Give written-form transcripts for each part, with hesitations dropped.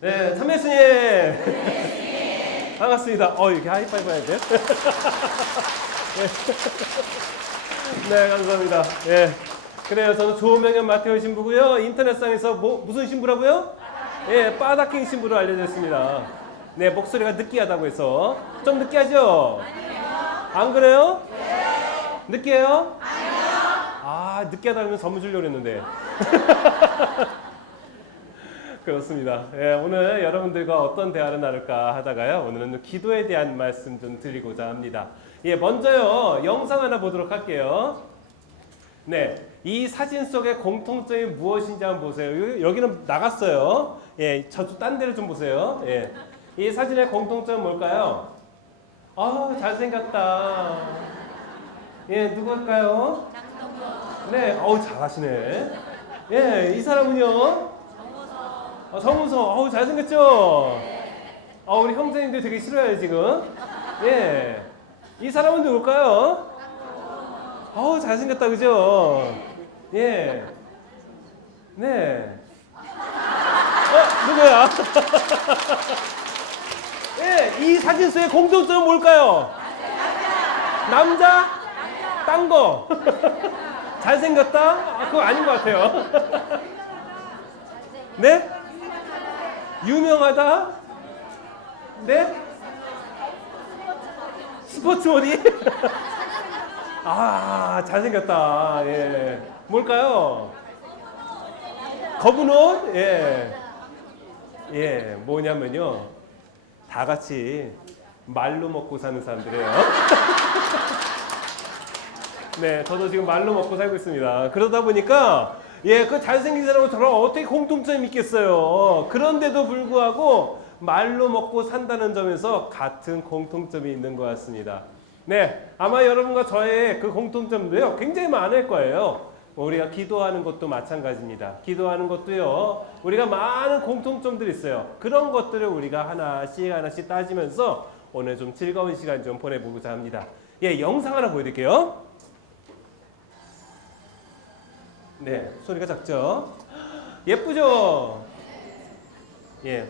네, 참예수님. 반갑습니다. 이렇게 하이파이브 해야 돼요? 네, 감사합니다. 예. 그래요. 저는 조명현 마테오 신부고요. 인터넷상에서 무슨 신부라고요? 예, 빠다킹 신부로 알려졌습니다. 네, 목소리가 느끼하다고 해서. 좀 느끼하죠? 아니요. 안 그래요? 네. 느끼해요? 아니요. 느끼하다면 선물 주려고 했는데. 그렇습니다. 예, 오늘 여러분들과 어떤 대화를 나눌까 하다가요. 오늘은 기도에 대한 말씀 좀 드리고자 합니다. 예, 먼저요. 영상 하나 보도록 할게요. 네, 이 사진 속의 공통점이 무엇인지 한번 보세요. 여기는 나갔어요. 예, 저쪽 딴 데를 좀 보세요. 예, 이 사진의 공통점은 뭘까요? 잘생겼다. 예, 누굴까요? 네, 잘하시네. 예, 이 사람은요? 정우서, 잘생겼죠? 우리 형제님들 되게 싫어요, 지금. 예. 이 사람은 누굴까요? 잘생겼다, 그죠? 예. 네. 누구야? 예, 이 사진 속의 공통점은 뭘까요? 남자? 딴 거. 잘생겼다? 그거 아닌 것 같아요. 네? 유명하다? 네? 스포츠머리? 잘생겼다. 예. 뭘까요? 검은 옷? 예. 예, 뭐냐면요. 다 같이 말로 먹고 사는 사람들이에요. 네, 저도 지금 말로 먹고 살고 있습니다. 그러다 보니까 그 잘생긴 사람은 저랑 어떻게 공통점이 있겠어요. 그런데도 불구하고 말로 먹고 산다는 점에서 같은 공통점이 있는 것 같습니다. 네, 아마 여러분과 저의 그 공통점도요 굉장히 많을 거예요. 우리가 기도하는 것도 마찬가지입니다. 기도하는 것도요 우리가 많은 공통점들이 있어요. 그런 것들을 우리가 하나씩 따지면서 오늘 좀 즐거운 시간 좀 보내보고자 합니다. 예, 영상 하나 보여드릴게요. 네, 소리가 작죠? 예쁘죠? 예.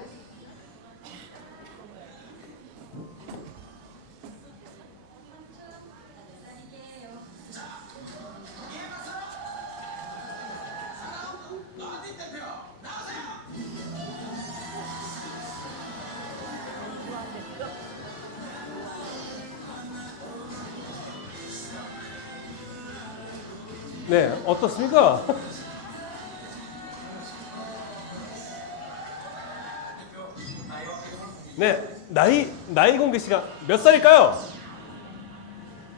네, 어떻습니까? 네, 나이 공개 시간 몇 살일까요?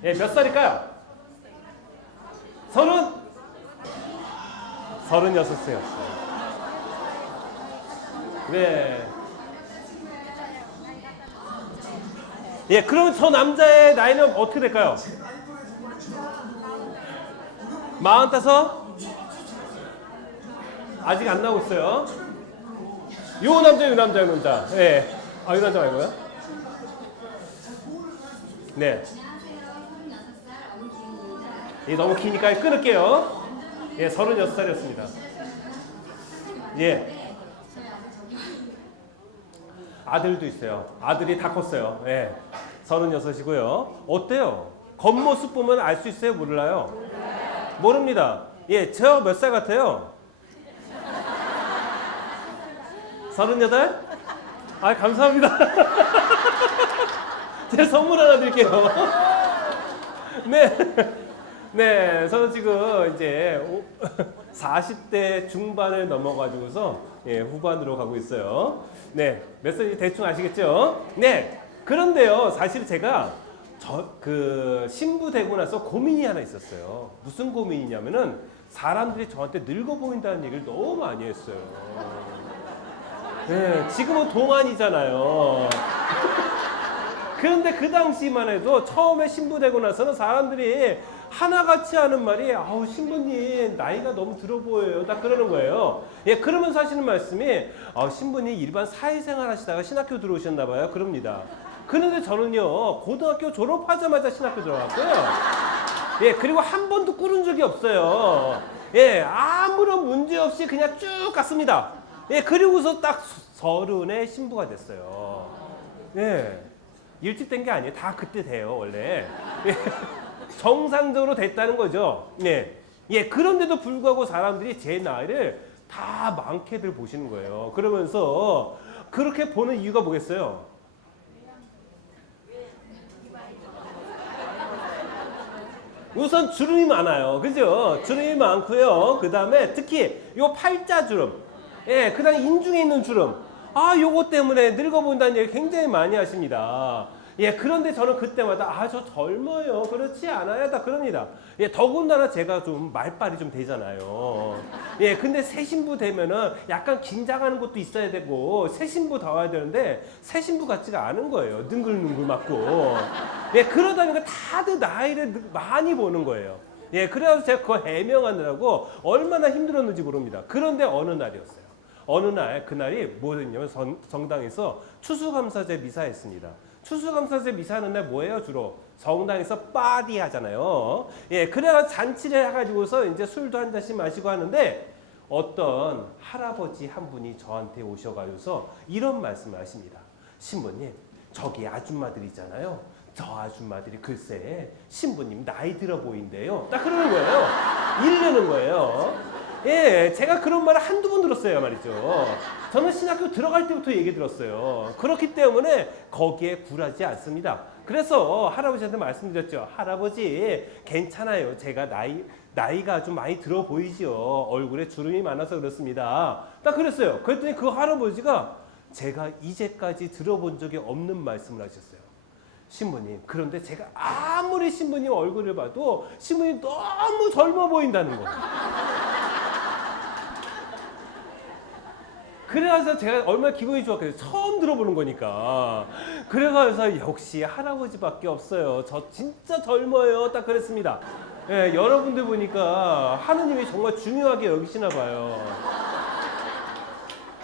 예, 몇 살일까요? 36세였어요. 네. 예, 그럼 저 남자의 나이는 어떻게 될까요? 45? 아직 안 나오고 있어요. 요 남자. 예. 이 남자 말고요? 네. 너무 기니까 끊을게요. 예, 36살이었습니다. 예. 아들도 있어요. 아들이 다 컸어요. 예. 36이고요. 어때요? 겉모습 보면 알 수 있어요? 몰라요? 모릅니다. 예, 저 몇 살 같아요? 38? 감사합니다. 제가 선물 하나 드릴게요. 네. 네, 저는 지금 이제 40대 중반을 넘어가지고서 후반으로 가고 있어요. 네, 몇 살인지 대충 아시겠죠? 네, 그런데요, 사실 제가 신부 되고 나서 고민이 하나 있었어요. 무슨 고민이냐면은 사람들이 저한테 늙어 보인다는 얘기를 너무 많이 했어요. 네, 지금은 동안이잖아요. 그런데 그 당시만 해도 처음에 신부 되고 나서는 사람들이 하나같이 하는 말이 신부님 나이가 너무 들어 보여요. 딱 그러는 거예요. 예, 그러면서 하시는 말씀이 신부님 일반 사회생활 하시다가 신학교 들어오셨나 봐요. 그럽니다. 그런데 저는요 고등학교 졸업하자마자 신학교 들어갔고요. 예, 그리고 한 번도 꿇은 적이 없어요. 예, 아무런 문제 없이 그냥 쭉 갔습니다. 예, 그리고서 딱 서른에 신부가 됐어요. 예, 일찍 된 게 아니에요. 다 그때 돼요, 원래. 예, 정상적으로 됐다는 거죠. 예, 예, 그런데도 불구하고 사람들이 제 나이를 다 많게들 보시는 거예요. 그러면서 그렇게 보는 이유가 뭐겠어요? 우선 주름이 많아요. 그죠? 주름이 많고요. 그 다음에 특히 요 팔자 주름. 예, 그 다음에 인중에 있는 주름. 아, 요거 때문에 늙어 보인다는 얘기 굉장히 많이 하십니다. 예, 그런데 저는 그때마다 아, 저 젊어요. 그렇지 않아요. 다 그럽니다. 예, 더군다나 제가 좀 말빨이 좀 되잖아요. 예, 근데 새 신부 되면은 약간 긴장하는 것도 있어야 되고 새 신부 다 와야 되는데 새 신부 같지가 않은 거예요. 능글능글 맞고. 예, 그러다 보니까 다들 나이를 많이 보는 거예요. 예, 그래서 제가 그거 해명하느라고 얼마나 힘들었는지 모릅니다. 그런데 어느 날이었어요. 어느 날, 그날이 뭐였냐면 성당에서 추수감사제 미사했습니다. 추수감사제 미사하는 날 뭐예요? 주로 성당에서 파티 하잖아요. 예, 그래가 잔치를 해가지고서 이제 술도 한 잔씩 마시고 하는데 어떤 할아버지 한 분이 저한테 오셔가지고서 이런 말씀을 하십니다. 신부님, 저기 아줌마들 있잖아요. 저 아줌마들이 글쎄 신부님 나이 들어 보인대요. 딱 그러는 거예요. 이러는 거예요. 예, 제가 그런 말을 한두 번 들었어요 말이죠. 저는 신학교 들어갈 때부터 얘기 들었어요. 그렇기 때문에 거기에 굴하지 않습니다. 그래서 할아버지한테 말씀드렸죠. 할아버지 괜찮아요. 제가 나이가 좀 많이 들어 보이죠. 얼굴에 주름이 많아서 그렇습니다. 딱 그랬어요. 그랬더니 그 할아버지가 제가 이제까지 들어본 적이 없는 말씀을 하셨어요. 신부님, 그런데 제가 아무리 신부님 얼굴을 봐도 신부님 너무 젊어 보인다는 거. 그래서 제가 얼마나 기분이 좋았겠어요. 처음 들어보는 거니까. 그래서 역시 할아버지밖에 없어요. 저 진짜 젊어요. 딱 그랬습니다. 예, 여러분들 보니까 하느님이 정말 중요하게 여기시나 봐요.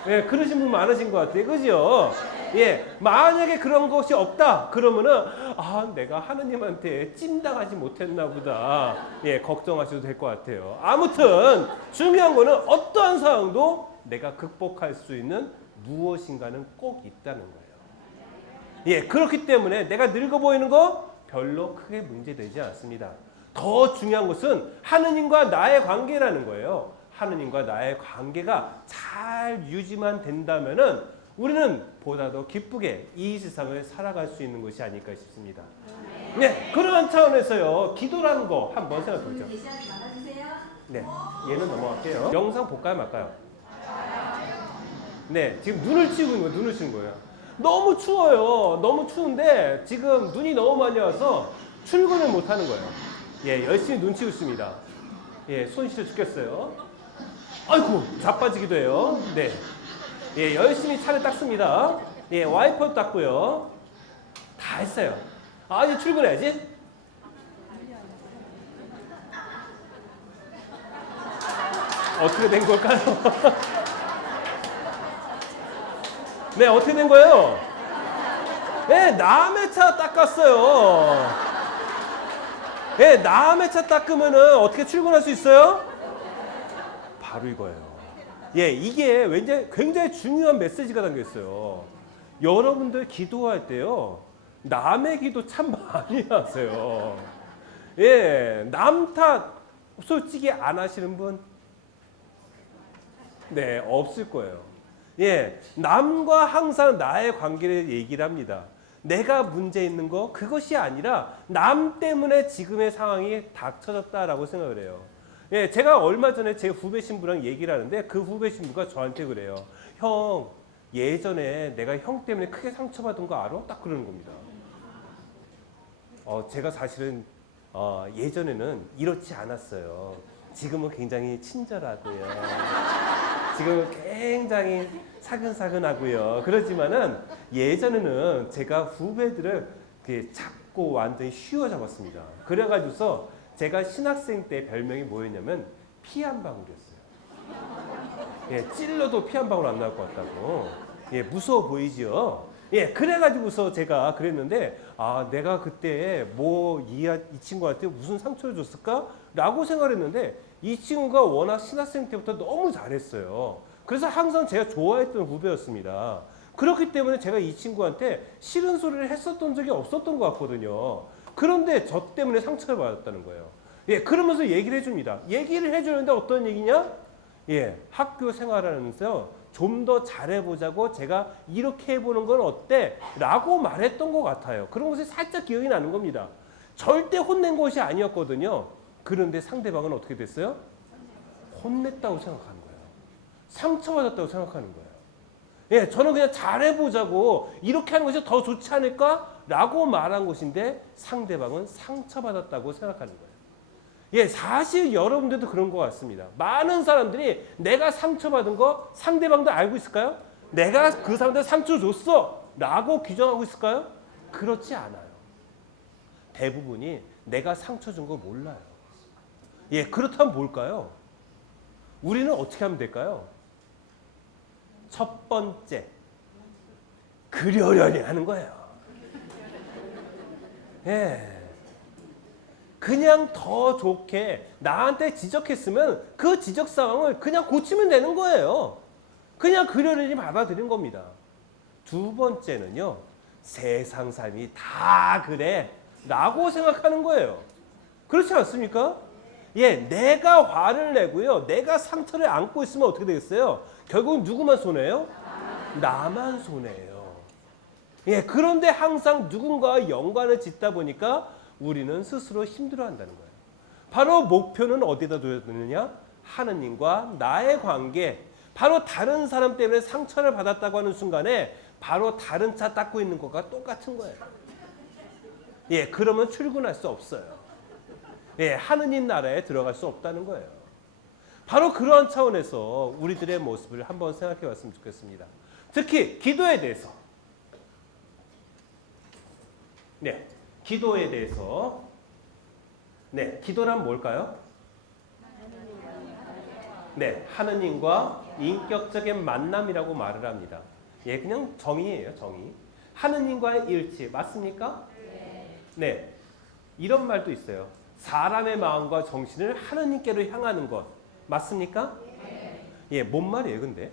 예, 그러신 분 많으신 것 같아요. 그죠? 예, 만약에 그런 것이 없다 그러면은 아, 내가 하느님한테 찜당하지 못했나 보다. 예, 걱정하셔도 될 것 같아요. 아무튼 중요한 거는 어떠한 상황도 내가 극복할 수 있는 무엇인가는 꼭 있다는 거예요. 예, 그렇기 때문에 내가 늙어 보이는 거 별로 크게 문제되지 않습니다. 더 중요한 것은 하느님과 나의 관계라는 거예요. 하느님과 나의 관계가 잘 유지만 된다면은 우리는 보다 더 기쁘게 이 세상을 살아갈 수 있는 것이 아닐까 싶습니다. 네, 그러한 차원에서요, 기도라는 거 한번 생각해 보죠. 네, 얘는 넘어갈게요. 영상 볼까요, 말까요? 네, 지금 눈을 치우고 있는 거예요. 눈을 치는 거예요. 너무 추워요. 너무 추운데 지금 눈이 너무 많이 와서 출근을 못 하는 거예요. 예, 열심히 눈 치우고 있습니다. 예, 손 시려 죽겠어요. 아이고, 자빠지기도 해요. 네. 예, 열심히 차를 닦습니다. 예, 와이퍼도 닦고요. 다 했어요. 아, 이제 출근해야지. 어떻게 된 걸까요? 네, 어떻게 된 거예요? 네, 남의 차 닦았어요. 네, 남의 차 닦으면은 어떻게 출근할 수 있어요? 바로 이거예요. 예, 이게 왠지 굉장히 중요한 메시지가 담겨 있어요. 여러분들 기도할 때요, 남의 기도 참 많이 하세요. 예, 남 탓 솔직히 안 하시는 분? 네, 없을 거예요. 예, 남과 항상 나의 관계를 얘기를 합니다. 내가 문제 있는 거 그것이 아니라 남 때문에 지금의 상황이 닥쳐졌다라고 생각을 해요. 예, 제가 얼마 전에 제 후배 신부랑 얘기를 하는데 그 후배 신부가 저한테 그래요. 형, 예전에 내가 형 때문에 크게 상처받은 거 알아? 딱 그러는 겁니다. 제가 사실은 예전에는 이렇지 않았어요. 지금은 굉장히 친절하고요. 지금 굉장히 사근사근하고요. 그렇지만은 예전에는 제가 후배들을 잡고 완전히 휘어잡았습니다. 그래가지고서 제가 신학생 때 별명이 뭐였냐면 피 한 방울이었어요. 예, 찔러도 피 한 방울 안 나올 것 같다고. 예, 무서워 보이죠? 예, 그래가지고서 제가 그랬는데 아, 내가 그때 뭐 이 친구한테 무슨 상처를 줬을까? 라고 생각했는데 이 친구가 워낙 신학생 때부터 너무 잘했어요. 그래서 항상 제가 좋아했던 후배였습니다. 그렇기 때문에 제가 이 친구한테 싫은 소리를 했었던 적이 없었던 것 같거든요. 그런데 저 때문에 상처를 받았다는 거예요. 예, 그러면서 얘기를 해줍니다. 얘기를 해주는데 어떤 얘기냐? 예, 학교 생활하면서 좀 더 잘해보자고 제가 이렇게 해보는 건 어때? 라고 말했던 것 같아요. 그런 것이 살짝 기억이 나는 겁니다. 절대 혼낸 것이 아니었거든요. 그런데 상대방은 어떻게 됐어요? 혼냈다고 생각하는 거예요. 상처받았다고 생각하는 거예요. 예, 저는 그냥 잘해보자고 이렇게 하는 것이 더 좋지 않을까? 라고 말한 것인데 상대방은 상처받았다고 생각하는 거예요. 예, 사실 여러분들도 그런 것 같습니다. 많은 사람들이 내가 상처받은 거 상대방도 알고 있을까요? 내가 그 사람한테 상처 줬어 라고 규정하고 있을까요? 그렇지 않아요. 대부분이 내가 상처 준 거 몰라요. 예, 그렇다면 뭘까요? 우리는 어떻게 하면 될까요? 첫 번째, 그러려니 하는 거예요. 예. 그냥 더 좋게 나한테 지적했으면 그 지적 상황을 그냥 고치면 되는 거예요. 그냥 그러려니 받아들인 겁니다. 두 번째는요, 세상 사람이 다 그래 라고 생각하는 거예요. 그렇지 않습니까? 예, 내가 화를 내고요, 내가 상처를 안고 있으면 어떻게 되겠어요? 결국 누구만 손해요? 나만 손해예요. 예, 그런데 항상 누군가와 연관을 짓다 보니까 우리는 스스로 힘들어한다는 거예요. 바로 목표는 어디다 둬야 되느냐? 하느님과 나의 관계. 바로 다른 사람 때문에 상처를 받았다고 하는 순간에 바로 다른 차 닦고 있는 것과 똑같은 거예요. 예, 그러면 출근할 수 없어요. 예, 하느님 나라에 들어갈 수 없다는 거예요. 바로 그러한 차원에서 우리들의 모습을 한번 생각해 봤으면 좋겠습니다. 특히 기도에 대해서. 네, 기도에 대해서. 네, 기도란 뭘까요? 네, 하느님과 인격적인 만남이라고 말을 합니다. 예, 그냥 정의예요, 정의. 하느님과의 일치, 맞습니까? 네, 이런 말도 있어요. 사람의 마음과 정신을 하느님께로 향하는 것, 맞습니까? 예, 뭔 말이에요, 근데?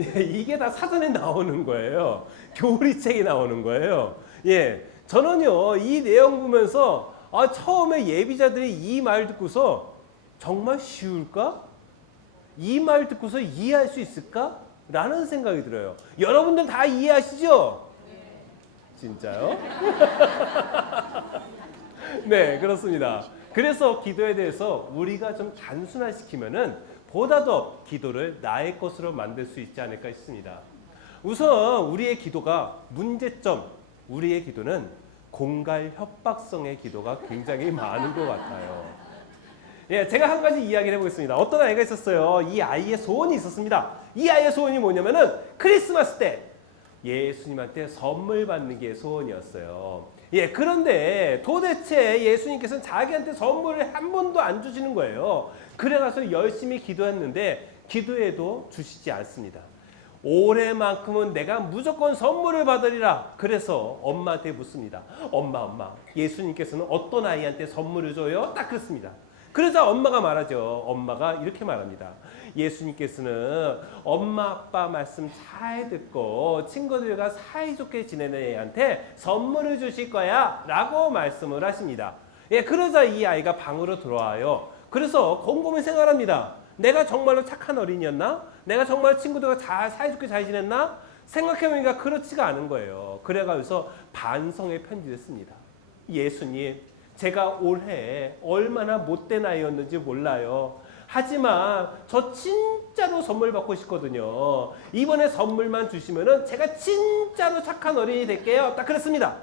예, 이게 다 사전에 나오는 거예요. 교리책에 나오는 거예요. 예, 저는요, 이 내용 보면서 처음에 예비자들이 이 말 듣고서 정말 쉬울까? 이 말 듣고서 이해할 수 있을까? 라는 생각이 들어요. 여러분들 다 이해하시죠? 진짜요? 네, 그렇습니다. 그래서 기도에 대해서 우리가 좀 단순화시키면은 보다 더 기도를 나의 것으로 만들 수 있지 않을까 싶습니다. 우선 우리의 기도가 문제점, 우리의 기도는 공갈 협박성의 기도가 굉장히 많은 것 같아요. 예, 제가 한 가지 이야기를 해보겠습니다. 어떤 아이가 있었어요. 이 아이의 소원이 있었습니다. 이 아이의 소원이 뭐냐면은 크리스마스 때 예수님한테 선물 받는 게 소원이었어요. 예, 그런데 도대체 예수님께서는 자기한테 선물을 한 번도 안 주시는 거예요. 그래가서 열심히 기도했는데 기도해도 주시지 않습니다. 올해만큼은 내가 무조건 선물을 받으리라. 그래서 엄마한테 묻습니다. 엄마, 예수님께서는 어떤 아이한테 선물을 줘요? 딱 그렇습니다. 그러자 엄마가 말하죠. 엄마가 이렇게 말합니다. 예수님께서는 엄마 아빠 말씀 잘 듣고 친구들과 사이좋게 지내는 애한테 선물을 주실 거야 라고 말씀을 하십니다. 예, 그러자 이 아이가 방으로 들어와요. 그래서 곰곰이 생각합니다. 내가 정말로 착한 어린이였나? 내가 정말 친구들과 사이좋게 잘 지냈나? 생각해보니까 그렇지가 않은 거예요. 그래가지고 반성의 편지를 씁니다. 예수님, 제가 올해 얼마나 못된 아이였는지 몰라요. 하지만 저 진짜로 선물 받고 싶거든요. 이번에 선물만 주시면은 제가 진짜로 착한 어린이 될게요. 딱 그랬습니다.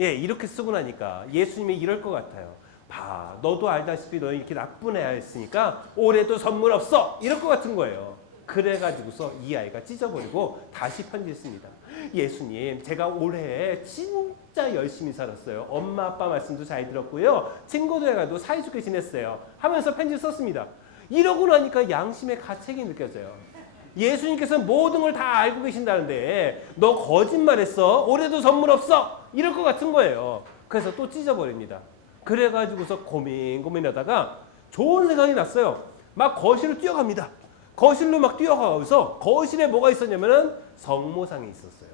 예, 이렇게 쓰고 나니까 예수님이 이럴 것 같아요. 봐, 너도 알다시피 너 이렇게 나쁜 애였으니까 올해도 선물 없어. 이럴 것 같은 거예요. 그래가지고서 이 아이가 찢어버리고 다시 편지를 씁니다. 예수님, 제가 올해 진짜 열심히 살았어요. 엄마 아빠 말씀도 잘 들었고요. 친구들과도 사이좋게 지냈어요. 하면서 편지를 썼습니다. 이러고 나니까 양심의 가책이 느껴져요. 예수님께서는 모든 걸 다 알고 계신다는데 너 거짓말했어. 올해도 선물 없어. 이럴 것 같은 거예요. 그래서 또 찢어버립니다. 그래가지고서 고민하다가 좋은 생각이 났어요. 막 거실로 뛰어갑니다. 거실로 막 뛰어가서 거실에 뭐가 있었냐면은 성모상이 있었어요.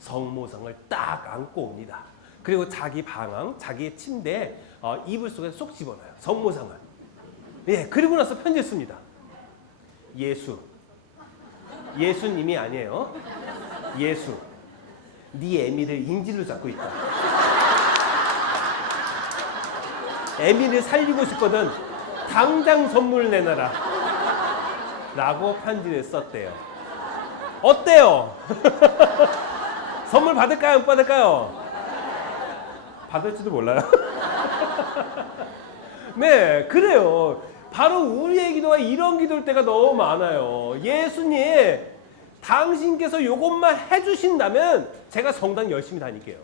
성모상을 딱 안고 옵니다. 그리고 자기 방황, 자기의 침대에 이불 속에 쏙 집어넣어요. 성모상을. 예, 그리고 나서 편지 씁니다. 예수님이 아니에요. 예수, 네 애미를 인질로 잡고 있다. 애미를 살리고 싶거든. 당장 선물 내놔라. 라고 편지를 썼대요. 어때요? 선물 받을까요? 못 받을까요? 받을지도 몰라요. 네, 그래요. 바로 우리의 기도가 이런 기도일 때가 너무 많아요. 예수님, 당신께서 이것만 해주신다면 제가 성당 열심히 다닐게요.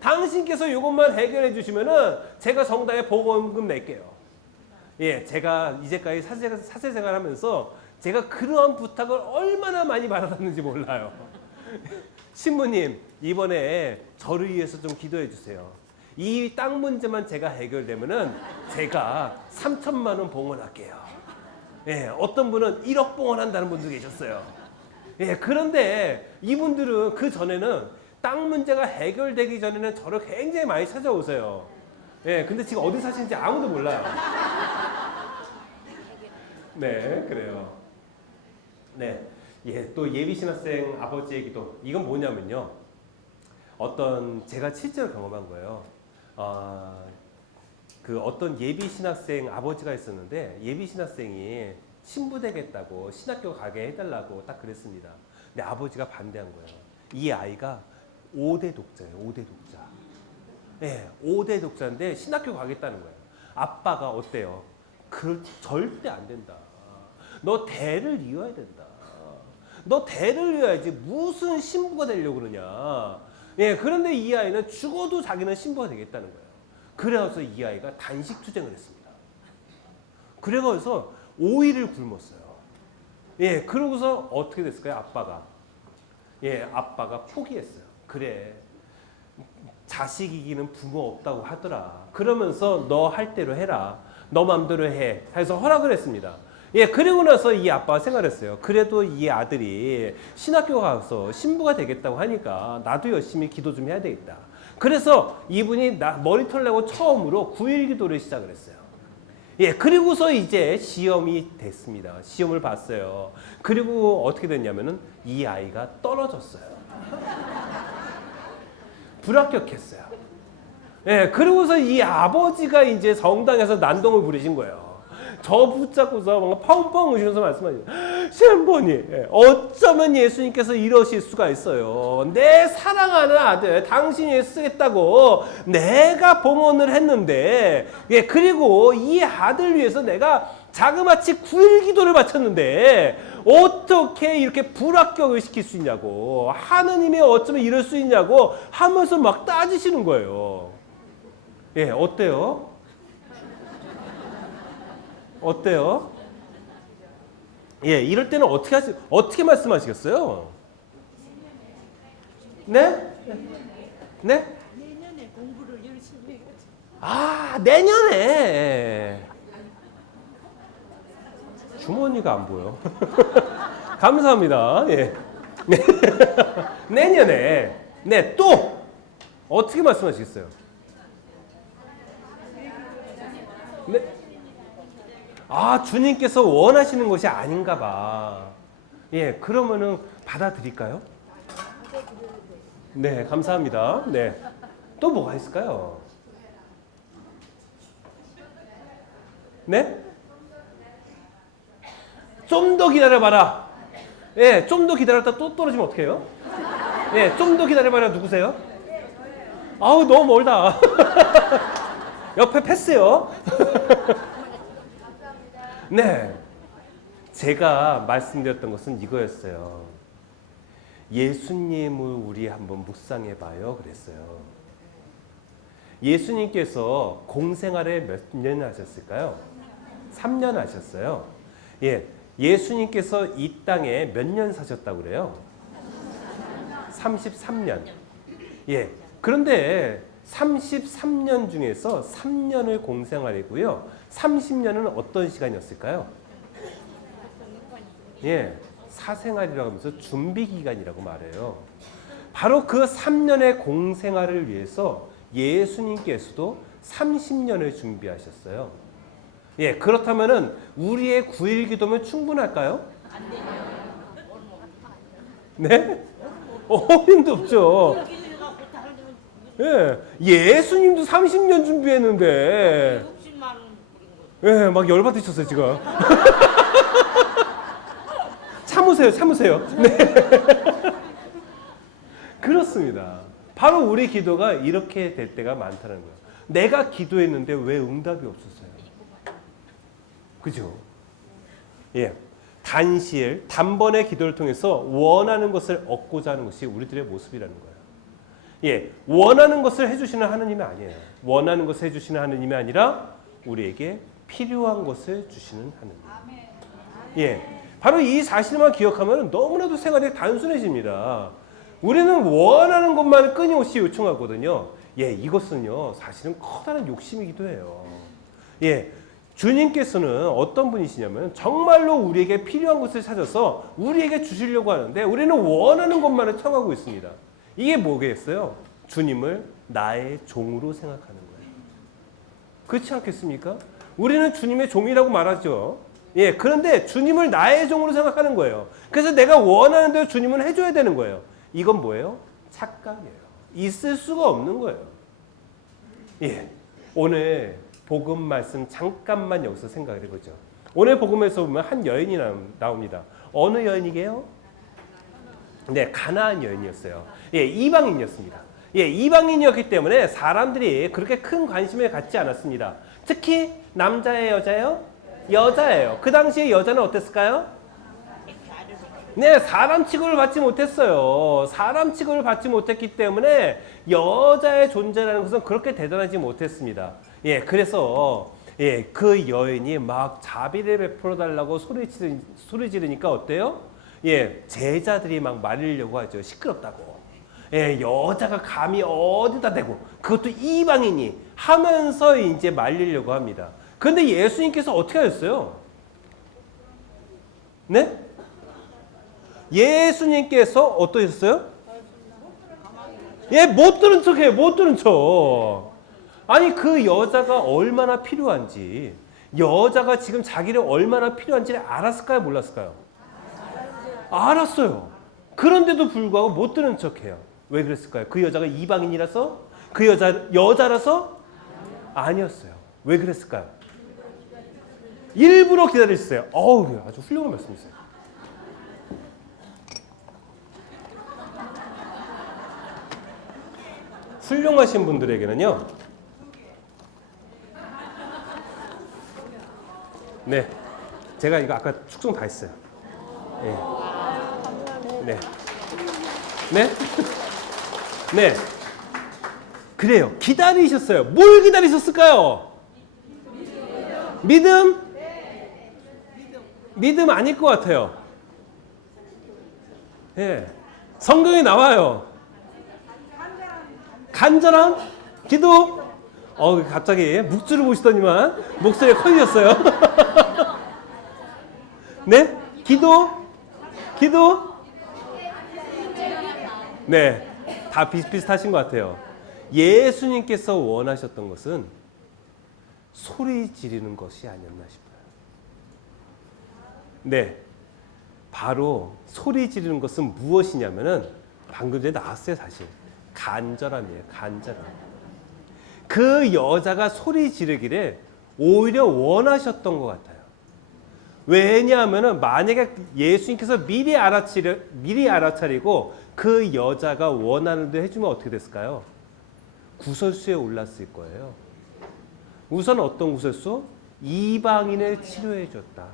당신께서 이것만 해결해 주시면은 제가 성당에 보험금 낼게요. 예, 제가 이제까지 사제 생활하면서 제가 그러한 부탁을 얼마나 많이 받았는지 몰라요. 신부님, 이번에 저를 위해서 좀 기도해 주세요. 이 땅 문제만 제가 해결되면은 제가 3천만 원 봉헌할게요. 예, 어떤 분은 1억 봉헌한다는 분도 계셨어요. 예, 그런데 이분들은 그 전에는 땅 문제가 해결되기 전에는 저를 굉장히 많이 찾아오세요. 예, 근데 지금 어디 사시는지 아무도 몰라요. 네, 그래요. 네, 예, 또 예비신학생 아버지의 기도. 이건 뭐냐면요. 제가 실제로 경험한 거예요. 그 어떤 예비신학생 아버지가 있었는데 예비신학생이 신부 되겠다고 신학교 가게 해달라고 딱 그랬습니다. 근데 아버지가 반대한 거예요. 이 아이가 5대 독자예요. 5대 독자. 네, 5대 독자인데 신학교 가겠다는 거예요. 아빠가 어때요? 절대 안 된다. 너 대를 이어야 된다. 너 대를 이어야지 무슨 신부가 되려고 그러냐. 예, 그런데 이 아이는 죽어도 자기는 신부가 되겠다는 거예요. 그래서 이 아이가 단식 투쟁을 했습니다. 그래서 5일을 굶었어요. 예, 그러고서 어떻게 됐을까요? 아빠가 포기했어요. 그래, 자식 이기는 부모 없다고 하더라. 그러면서 너 할 대로 해라. 너 맘대로 해. 해서 허락을 했습니다. 예, 그리고 나서 이 아빠가 생각했어요. 그래도 이 아들이 신학교 가서 신부가 되겠다고 하니까 나도 열심히 기도 좀 해야 되겠다. 그래서 이분이 머리털 내고 처음으로 9일 기도를 시작을 했어요. 예, 그리고서 이제 시험이 됐습니다. 시험을 봤어요. 그리고 어떻게 됐냐면은 이 아이가 떨어졌어요. 불합격했어요. 예, 그리고서 이 아버지가 이제 성당에서 난동을 부리신 거예요. 저 붙잡고서 뭔가 펑펑 우시면서 말씀하시죠. 신부님, 어쩌면 예수님께서 이러실 수가 있어요. 내 사랑하는 아들, 당신이 쓰겠다고 내가 봉헌을 했는데, 예, 그리고 이 아들 위해서 내가 자그마치 9일 기도를 바쳤는데 어떻게 이렇게 불합격을 시킬 수 있냐고, 하느님이 어쩌면 이럴 수 있냐고 하면서 막 따지시는 거예요. 예, 어때요? 어때요? 예, 이럴 때는 어떻게 말씀하시겠어요? 네? 네? 내년에 공부를 열심히 해가지고. 아, 내년에. 주머니가 안 보여. 감사합니다. 예. 내년에. 네, 또 어떻게 말씀하시겠어요? 네? 아, 주님께서 원하시는 것이 아닌가 봐. 예, 그러면은 받아들일까요? 네, 감사합니다. 네. 또 뭐가 있을까요? 네? 좀 더 기다려봐라. 예, 좀 더 기다렸다 또 떨어지면 어떡해요? 예, 좀 더 기다려봐라. 누구세요? 아우, 너무 멀다. 옆에 패스요. 네, 제가 말씀드렸던 것은 이거였어요. 예수님을 우리 한번 묵상해봐요 그랬어요. 예수님께서 공생활에 몇 년 하셨을까요? 3년 하셨어요. 예, 예수님께서 이 땅에 몇 년 사셨다고 그래요? 33년. 예, 그런데 33년 중에서 3년을 공생활이고요. 30년은 어떤 시간이었을까요? 예, 사생활이라고 하면서 준비 기간이라고 말해요. 바로 그 3년의 공생활을 위해서 예수님께서도 30년을 준비하셨어요. 예, 그렇다면은 우리의 9일 기도면 충분할까요? 안 되죠. 네? 어림도 없죠. 예, 예수님도 30년 준비했는데, 60만 원 부린 거. 예, 막 열받으셨어요 지금. 참으세요. 네. 그렇습니다. 바로 우리 기도가 이렇게 될 때가 많다는 거예요. 내가 기도했는데 왜 응답이 없었어요? 그죠? 예. 단번에 기도를 통해서 원하는 것을 얻고자 하는 것이 우리들의 모습이라는 거예요. 예. 원하는 것을 해주시는 하느님이 아니에요. 원하는 것을 해주시는 하느님이 아니라 우리에게 필요한 것을 주시는 하느님. 예. 바로 이 사실만 기억하면 너무나도 생활이 단순해집니다. 우리는 원하는 것만 끊임없이 요청하거든요. 예, 이것은요, 사실은 커다란 욕심이기도 해요. 예, 주님께서는 어떤 분이시냐면 정말로 우리에게 필요한 것을 찾아서 우리에게 주시려고 하는데 우리는 원하는 것만을 청하고 있습니다. 이게 뭐겠어요? 주님을 나의 종으로 생각하는 거예요. 그렇지 않겠습니까? 우리는 주님의 종이라고 말하죠. 예, 그런데 주님을 나의 종으로 생각하는 거예요. 그래서 내가 원하는 대로 주님은 해줘야 되는 거예요. 이건 뭐예요? 착각이에요. 있을 수가 없는 거예요. 예, 오늘 복음 말씀 잠깐만 여기서 생각을 해보죠. 오늘 복음에서 보면 한 여인이 나옵니다. 어느 여인이게요? 네, 가나안 여인이었어요. 예, 이방인이었습니다. 예, 이방인이었기 때문에 사람들이 그렇게 큰 관심을 갖지 않았습니다. 특히 남자예요, 여자예요? 여자예요. 그 당시에 여자는 어땠을까요? 네, 사람 취급을 받지 못했어요. 사람 취급을 받지 못했기 때문에 여자의 존재라는 것은 그렇게 대단하지 못했습니다. 예, 그래서 예, 그 여인이 막 자비를 베풀어 달라고 소리 지르니까 어때요? 예, 제자들이 막 말리려고 하죠. 시끄럽다고. 예, 여자가 감히 어디다 대고 그것도 이방인이 하면서 이제 말리려고 합니다. 그런데 예수님께서 어떻게 하셨어요? 네? 예수님께서 어떠셨어요? 예, 못 들은 척해요. 못 들은 척. 아니, 그 여자가 얼마나 필요한지, 여자가 지금 자기를 얼마나 필요한지를 알았을까요? 몰랐을까요? 알았어요. 그런데도 불구하고 못 들은 척해요. 왜 그랬을까요? 그 여자가 이방인이라서? 그 여자라서? 아니었어요. 왜 그랬을까요? 일부러 기다리셨어요. 어우, 아주 훌륭한 말씀이세요. 훌륭하신 분들에게는요. 네, 제가 이거 아까 축송 다 했어요. 네, 네, 네. 그래요. 기다리셨어요. 뭘 기다리셨을까요? 믿음? 믿음 아닐 것 같아요. 예, 성경에 나와요. 간절한 기도. 갑자기 묵주를 보시더니만 목소리가 커지셨어요. 네, 기도. 네, 다 비슷비슷하신 것 같아요. 예수님께서 원하셨던 것은 소리 지르는 것이 아니었나 싶어요. 네, 바로 소리 지르는 것은 무엇이냐면은 방금 전에 나왔어요, 사실. 간절함이에요. 간절함. 그 여자가 소리 지르기를 오히려 원하셨던 것 같아요. 왜냐하면은 만약에 예수님께서 미리 알아차리고 그 여자가 원하는 대로 해주면 어떻게 됐을까요? 구설수에 올랐을 거예요. 우선 어떤 구설수? 이방인을 치료해 줬다.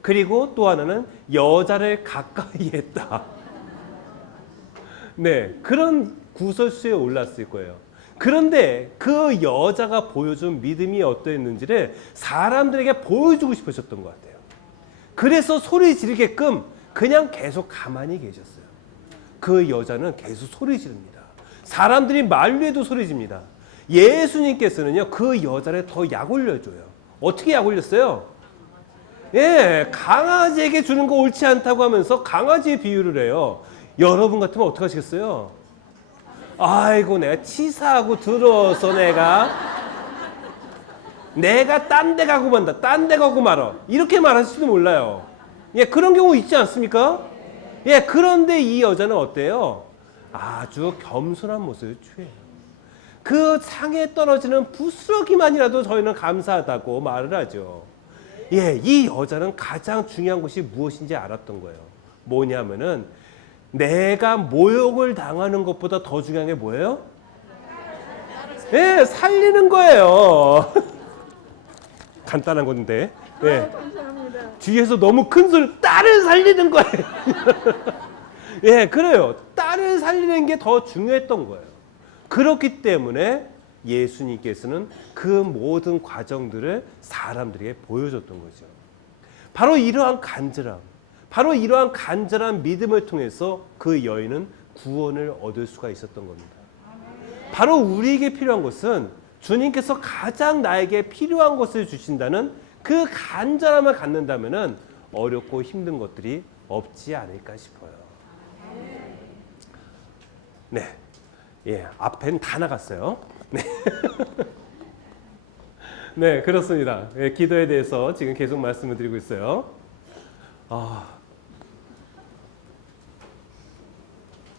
그리고 또 하나는 여자를 가까이 했다. 네, 그런 구설수에 올랐을 거예요. 그런데 그 여자가 보여준 믿음이 어떠했는지를 사람들에게 보여주고 싶으셨던 것 같아요. 그래서 소리 지르게끔 그냥 계속 가만히 계셨어요. 그 여자는 계속 소리 지릅니다. 사람들이 만류해도 소리 집니다. 예수님께서는요, 그 여자를 더 약 올려줘요. 어떻게 약 올렸어요? 예, 강아지에게 주는 거 옳지 않다고 하면서 강아지의 비유를 해요. 여러분 같으면 어떻게 하시겠어요? 아이고, 내가 치사하고 더러워서 내가 딴 데 가고 만다. 딴 데 가고 말어. 이렇게 말할지도 몰라요. 예, 그런 경우 있지 않습니까? 예, 그런데 이 여자는 어때요? 아주 겸손한 모습을 취해요. 그 상에 떨어지는 부스러기만이라도 저희는 감사하다고 말을 하죠. 예, 이 여자는 가장 중요한 것이 무엇인지 알았던 거예요. 뭐냐면은 내가 모욕을 당하는 것보다 더 중요한 게 뭐예요? 예, 살리는 거예요. 간단한 건데. 예. 뒤에서 너무 큰 소리, 딸을 살리는 거예요. 예, 그래요. 딸을 살리는 게 더 중요했던 거예요. 그렇기 때문에 예수님께서는 그 모든 과정들을 사람들에게 보여줬던 거죠. 바로 이러한 간절한 믿음을 통해서 그 여인은 구원을 얻을 수가 있었던 겁니다. 바로 우리에게 필요한 것은 주님께서 가장 나에게 필요한 것을 주신다는 그 간절함을 갖는다면 어렵고 힘든 것들이 없지 않을까 싶어요. 네, 예, 앞엔 다 나갔어요. 네, 네, 그렇습니다. 예, 기도에 대해서 지금 계속 말씀을 드리고 있어요.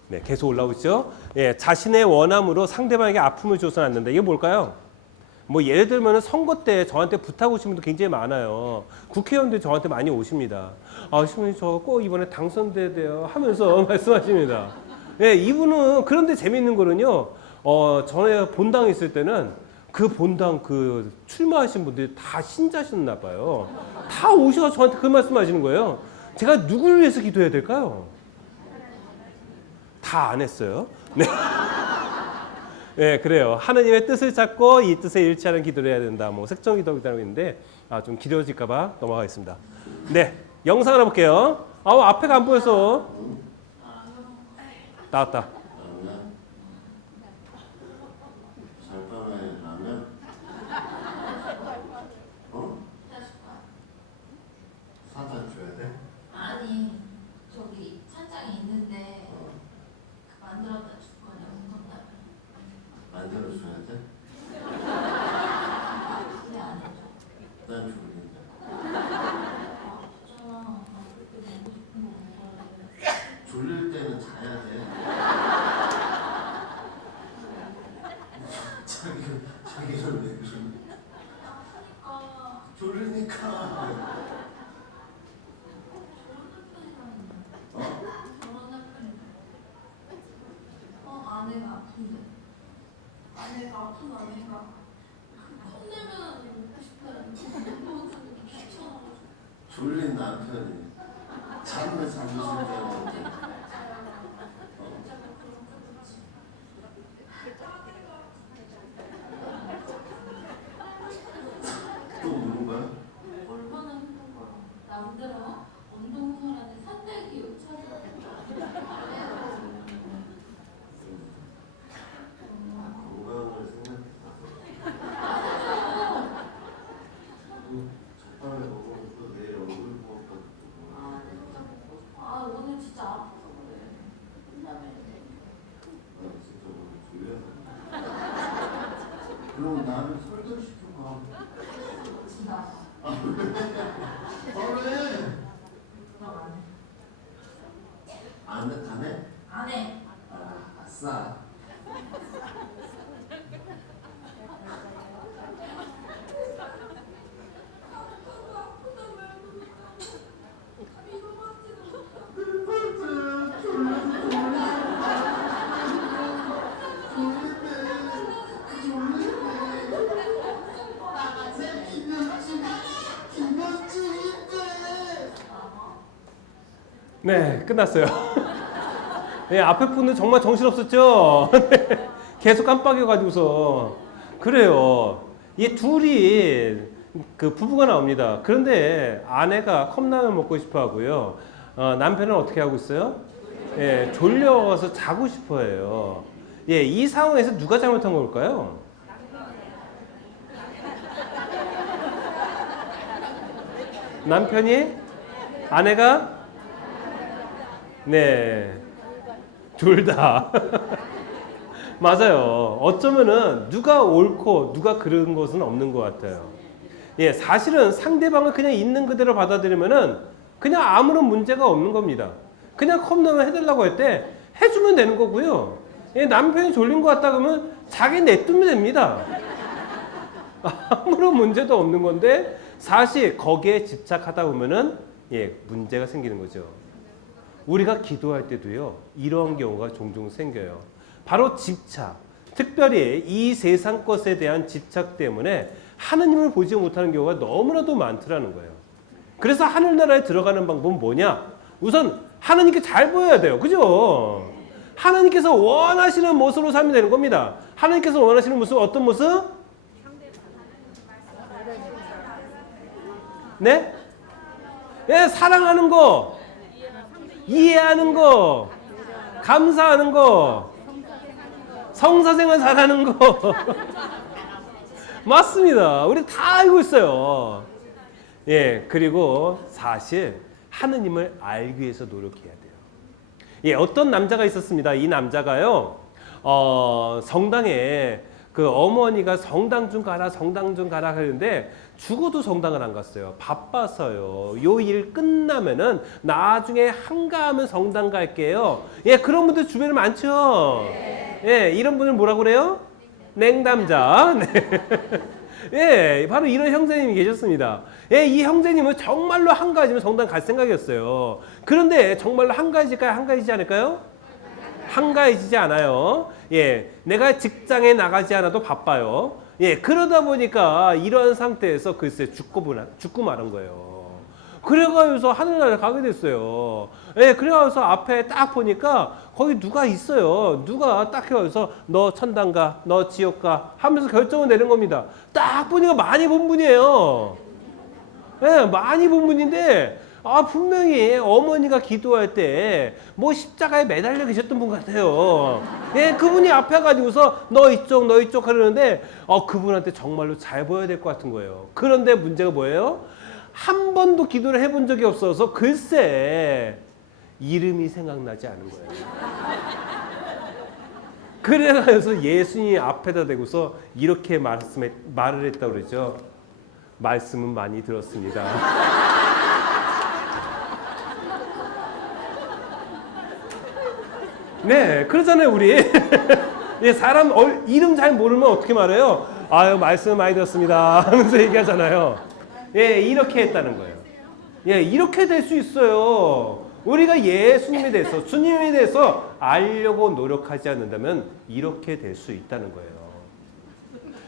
네, 계속 올라오죠. 예, 자신의 원함으로 상대방에게 아픔을 줘서는 안 된다. 이게 뭘까요? 뭐 예를 들면 선거 때 저한테 부탁 오신 분도 굉장히 많아요. 국회의원들이 저한테 많이 오십니다. 아, 신부님 저 꼭 이번에 당선돼야 돼요 하면서 말씀하십니다. 예, 이분은 그런데 재밌는 거는요. 전에 본당 있을 때는 그 본당 그 출마하신 분들이 다 신자셨나 봐요. 다 오셔서 저한테 그 말씀하시는 거예요. 제가 누구를 위해서 기도해야 될까요? 다 안 했어요. 네. 네, 그래요. 하느님의 뜻을 찾고 이 뜻에 일치하는 기도를 해야 된다. 뭐 색정 기도라고 있는데 좀 길어질까봐 넘어가겠습니다. 네, 영상 하나 볼게요. 앞에가 안 보여서 나왔다. 아니 저기 찬장이 있는데 만들었다 줄 거냐 운동라면 만들어줘야 돼? 왜 안 해줘? 난 졸린다. 없잖아 그때 먹고 싶은 거 먹어야 돼. 졸릴 때는 자야 돼. 자기를 왜 그러니? 아프니까 졸리니까. 저런 남편이 아내가 아픈데 아내가 아픈 아내가 혼내면 먹고 싶다는데 너무 귀찮아가지고 졸린 남편이 잠을 잠실 때는 또 우는 거야? 얼마나 힘든 거야. 남들은 운동선한테 산딸기 찾으라고. 건강을 생각했다. 적당히 먹으면 또 내일 얼굴 부었다. 오늘 진짜 아파서 그래. 끝나면 진짜 오늘 졸려. 그럼 나를 설득시켜봐. 지나. 왜? 그럼 안 해? 안 해. 아싸. 네, 끝났어요. 네, 앞에 분은 정말 정신없었죠? 네, 계속 깜빡여가지고서. 그래요. 이 둘이 그 부부가 나옵니다. 그런데 아내가 컵라면 먹고 싶어 하고요. 남편은 어떻게 하고 있어요? 예, 졸려서 자고 싶어 해요. 예, 이 상황에서 누가 잘못한 걸까요? 남편이? 아내가? 네. 둘 다. 맞아요. 어쩌면은 누가 옳고 누가 그른 것은 없는 것 같아요. 예, 사실은 상대방을 그냥 있는 그대로 받아들이면은 그냥 아무런 문제가 없는 겁니다. 그냥 컵라면 해달라고 할 때 해주면 되는 거고요. 예, 남편이 졸린 것 같다 그러면 자기 냅두면 됩니다. 아무런 문제도 없는 건데 사실 거기에 집착하다 보면은 예, 문제가 생기는 거죠. 우리가 기도할 때도요, 이런 경우가 종종 생겨요. 바로 집착, 특별히 이 세상 것에 대한 집착 때문에 하느님을 보지 못하는 경우가 너무나도 많더라는 거예요. 그래서 하늘나라에 들어가는 방법은 뭐냐? 우선 하느님께 잘 보여야 돼요. 그죠? 하나님께서 원하시는 모습으로 살면 되는 겁니다. 하나님께서 원하시는 모습 어떤 모습? 네? 예, 사랑하는 거, 이해하는 거, 감사하는 거, 성사생활 잘하는 거. 맞습니다. 우리 다 알고 있어요. 예, 그리고 사실 하느님을 알기 위해서 노력해야 돼요. 예, 어떤 남자가 있었습니다. 이 남자가요, 성당에 그 어머니가 성당 좀 가라, 성당 좀 가라 하는데 죽어도 성당을 안 갔어요. 바빠서요. 요 일 끝나면은 나중에 한가하면 성당 갈게요. 예, 그런 분들 주변에 많죠. 예, 이런 분을 뭐라고 그래요? 냉담자. 네. 예, 바로 이런 형제님이 계셨습니다. 예, 이 형제님은 정말로 한가하지면 성당 갈 생각이었어요. 그런데 정말로 한가해질까요? 한가해지지 않을까요? 한가해지지 않아요. 예, 내가 직장에 나가지 않아도 바빠요. 예, 그러다 보니까 이런 상태에서 글쎄 죽고 마는 거예요. 그래가지고 하늘나라에 가게 됐어요. 예, 그래가지고 앞에 딱 보니까 거기 누가 있어요. 누가 딱 해서 너 천당 가, 너 지옥 가 하면서 결정을 내는 겁니다. 딱 보니까 많이 본 분이에요. 예, 많이 본 분인데 분명히 어머니가 기도할 때 뭐 십자가에 매달려 계셨던 분 같아요. 예, 그분이 앞에 가지고서 너 이쪽 하려는데 그분한테 정말로 잘 보여야 될 것 같은 거예요. 그런데 문제가 뭐예요? 한 번도 기도를 해본 적이 없어서 글쎄 이름이 생각나지 않은 거예요. 그래서 예수님이 앞에다 대고서 이렇게 말을 했다고 그러죠. 말씀은 많이 들었습니다. 네, 그러잖아요, 우리. 예, 사람 이름 잘 모르면 어떻게 말해요? 아유, 말씀 많이 들었습니다 하면서 얘기하잖아요. 예, 이렇게 했다는 거예요. 예, 이렇게 될 수 있어요. 우리가 예수님에 대해서, 주님에 대해서 알려고 노력하지 않는다면 이렇게 될 수 있다는 거예요.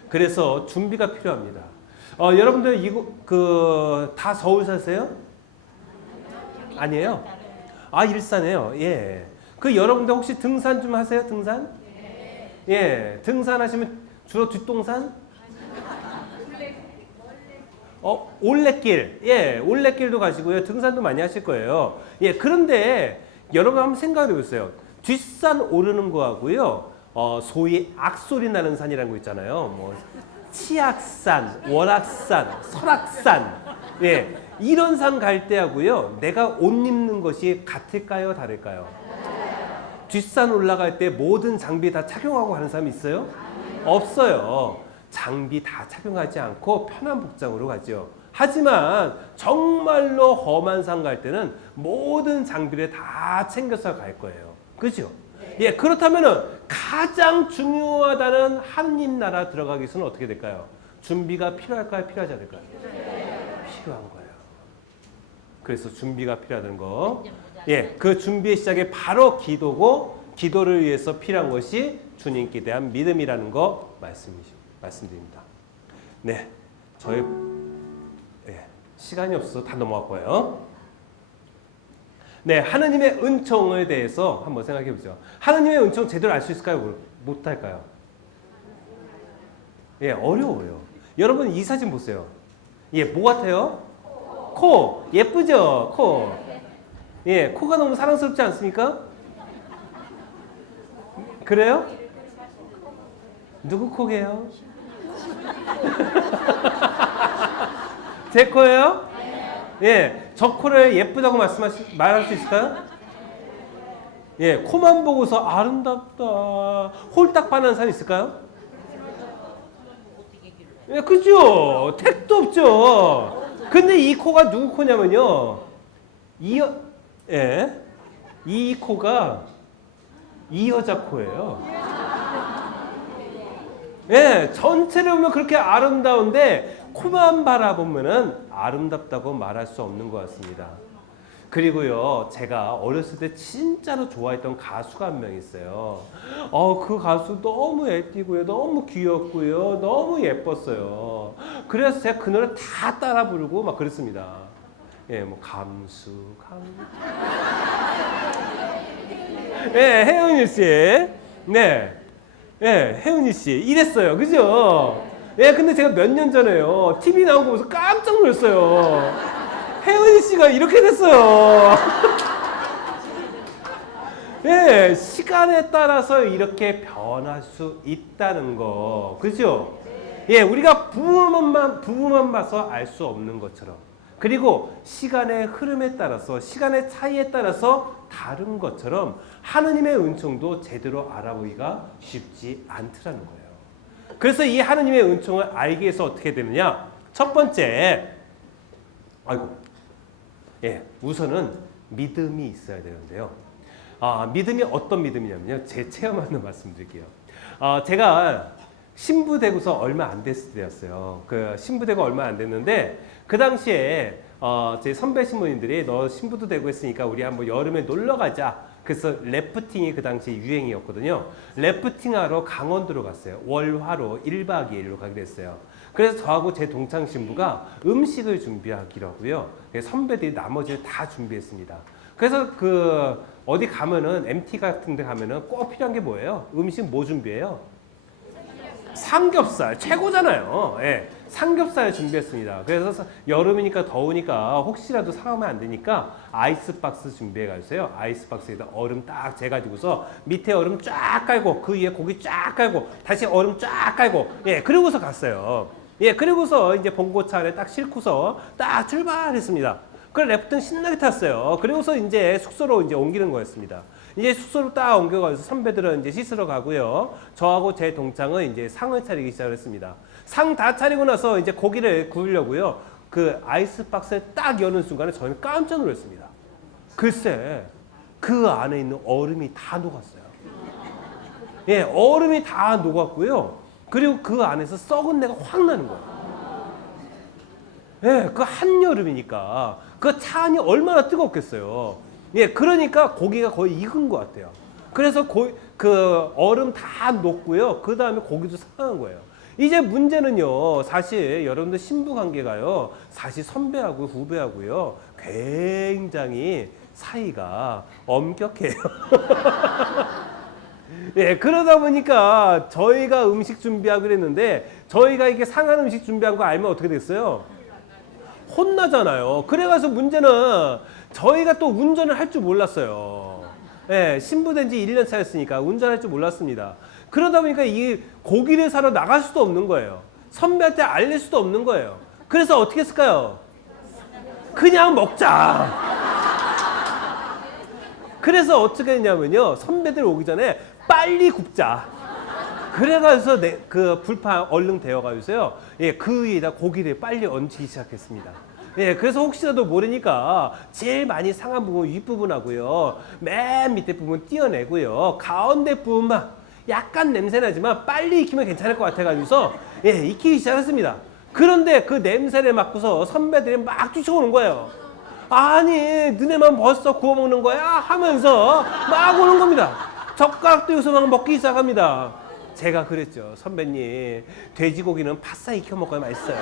그래서 준비가 필요합니다. 여러분들 다 서울 사세요? 아니에요? 일산에요. 예. 여러분들 혹시 등산 좀 하세요? 등산? 예. 등산하시면 주로 뒷동산? 올레길. 예. 올레길도 가시고요. 등산도 많이 하실 거예요. 예. 그런데 여러분 한번 생각해 보세요. 뒷산 오르는 거하고요. 소위 악소리 나는 산이라는 거 있잖아요. 뭐 치악산, 월악산, 설악산. 예. 이런 산 갈 때하고요. 내가 옷 입는 것이 같을까요? 다를까요? 뒷산 올라갈 때 모든 장비 다 착용하고 가는 사람이 있어요? 없어요. 장비 다 착용하지 않고 편한 복장으로 가죠. 하지만 정말로 험한 산 갈 때는 모든 장비를 다 챙겨서 갈 거예요. 그죠? 예, 그렇다면은 가장 중요하다는 하느님 나라 들어가기 위해서는 어떻게 될까요? 준비가 필요할까요? 필요하지 않을까요? 필요한 거예요. 그래서 준비가 필요하다는 거. 예, 그 준비의 시작이 바로 기도고, 기도를 위해서 필요한 것이 주님께 대한 믿음이라는 거 말씀드립니다. 네, 시간이 없어서 다 넘어갈 거예요. 네, 하느님의 은총에 대해서 한번 생각해 보죠. 하느님의 은총 제대로 알 수 있을까요? 못할까요? 예, 어려워요. 여러분 이 사진 보세요. 예, 뭐 같아요? 코. 예쁘죠? 코. 예, 코가 너무 사랑스럽지 않습니까? 그래요? 누구 코게요? 제 코예요? 예, 저 코를 예쁘다고 말할 수 있을까요? 예, 코만 보고서 아름답다, 홀딱 반하는 사람 있을까요? 예, 그죠? 택도 없죠. 근데 이 코가 누구 코냐면요, 예, 이 코가 이 여자 코예요. 예, 전체를 보면 그렇게 아름다운데 코만 바라보면은 아름답다고 말할 수 없는 것 같습니다. 그리고요, 제가 어렸을 때 진짜로 좋아했던 가수가 한 명 있어요. 그 가수 너무 애띠고요, 너무 귀엽고요, 너무 예뻤어요. 그래서 제가 그 노래 다 따라 부르고 막 그랬습니다. 예, 뭐 감수. 예, 혜은이 씨, 네, 예, 혜은이 씨 이랬어요, 그죠? 예, 근데 제가 몇 년 전에요, TV 나온 거 보면서 깜짝 놀랐어요. 혜은이 씨가 이렇게 됐어요. 예, 시간에 따라서 이렇게 변할 수 있다는 거, 그죠? 예, 우리가 부분만 봐서 알 수 없는 것처럼, 그리고 시간의 흐름에 따라서, 시간의 차이에 따라서 다른 것처럼 하느님의 은총도 제대로 알아보기가 쉽지 않더라는 거예요. 그래서 이 하느님의 은총을 알기 위해서 어떻게 되느냐? 첫 번째, 예, 우선은 믿음이 있어야 되는데요. 믿음이 어떤 믿음이냐면요, 제 체험하는 말씀드릴게요. 제가 신부되고서 얼마 안 됐을 때였어요. 그 신부되고 얼마 안 됐는데 그 당시에 제 선배 신부님들이 너 신부도 되고 했으니까 우리 한번 여름에 놀러 가자. 그래서 래프팅이 그 당시 유행이었거든요. 래프팅하러 강원도로 갔어요. 월화로 1박 2일로 가기로 했어요. 그래서 저하고 제 동창 신부가 음식을 준비하기로 하고요. 선배들이 나머지를 다 준비했습니다. 그래서 어디 가면은 MT 같은 데 가면은 꼭 필요한 게 뭐예요? 음식 뭐 준비해요? 삼겹살 최고잖아요. 예, 삼겹살 준비했습니다. 그래서 여름이니까 더우니까 혹시라도 상하면 안 되니까 아이스박스 준비해 가주세요. 아이스박스에다 얼음 딱 재가지고서 밑에 얼음 쫙 깔고 그 위에 고기 쫙 깔고 다시 얼음 쫙 깔고, 예, 그러고서 갔어요. 예, 그리고서 이제 봉고차 안에 딱 싣고서 딱 출발했습니다. 그래, 래프팅 신나게 탔어요. 그리고서 이제 숙소로 이제 옮기는 거였습니다. 이제 숙소로 딱 옮겨가서 선배들은 이제 씻으러 가고요. 저하고 제 동창은 이제 상을 차리기 시작했습니다. 상 다 차리고 나서 이제 고기를 구우려고요. 그 아이스박스를 딱 여는 순간에 저는 깜짝 놀랐습니다. 글쎄, 그 안에 있는 얼음이 다 녹았어요. 예, 얼음이 다 녹았고요. 그리고 그 안에서 썩은 내가 확 나는 거예요. 예, 그 한여름이니까 그 차 안이 얼마나 뜨겁겠어요. 예, 그러니까 고기가 거의 익은 것 같아요. 그래서 그 얼음 다 녹고요. 그 다음에 고기도 상한 거예요. 이제 문제는요, 사실 여러분들 신부 관계가요, 사실 선배하고 후배하고요, 굉장히 사이가 엄격해요. 예, 그러다 보니까 저희가 음식 준비하고 그랬는데 저희가 이게 상한 음식 준비한 거 알면 어떻게 됐어요? 혼나잖아요. 그래가지고 문제는 저희가 또 운전을 할 줄 몰랐어요. 예, 신부된 지 1년 차였으니까 운전할 줄 몰랐습니다. 그러다 보니까 이 고기를 사러 나갈 수도 없는 거예요. 선배한테 알릴 수도 없는 거예요. 그래서 어떻게 했을까요? 그냥 먹자. 그래서 어떻게 했냐면요, 선배들 오기 전에 빨리 굽자. 그래가지고 그 불판 얼른 데워가지고요, 예, 그 위에다 고기를 빨리 얹기 시작했습니다. 예, 그래서 혹시라도 모르니까 제일 많이 상한 부분 윗부분하고요, 맨 밑에 부분 띄어내고요, 가운데 부분만 약간 냄새나지만 빨리 익히면 괜찮을 것 같아가지고서, 예, 익히기 시작했습니다. 그런데 그 냄새를 맡고서 선배들이 막 쫓아오는 거예요. 아니, 너네만 벌써 구워 먹는 거야? 하면서 막 오는 겁니다. 젓가락 들고서 막 먹기 시작합니다. 제가 그랬죠. 선배님, 돼지고기는 바싹 익혀 먹어야 맛있어요.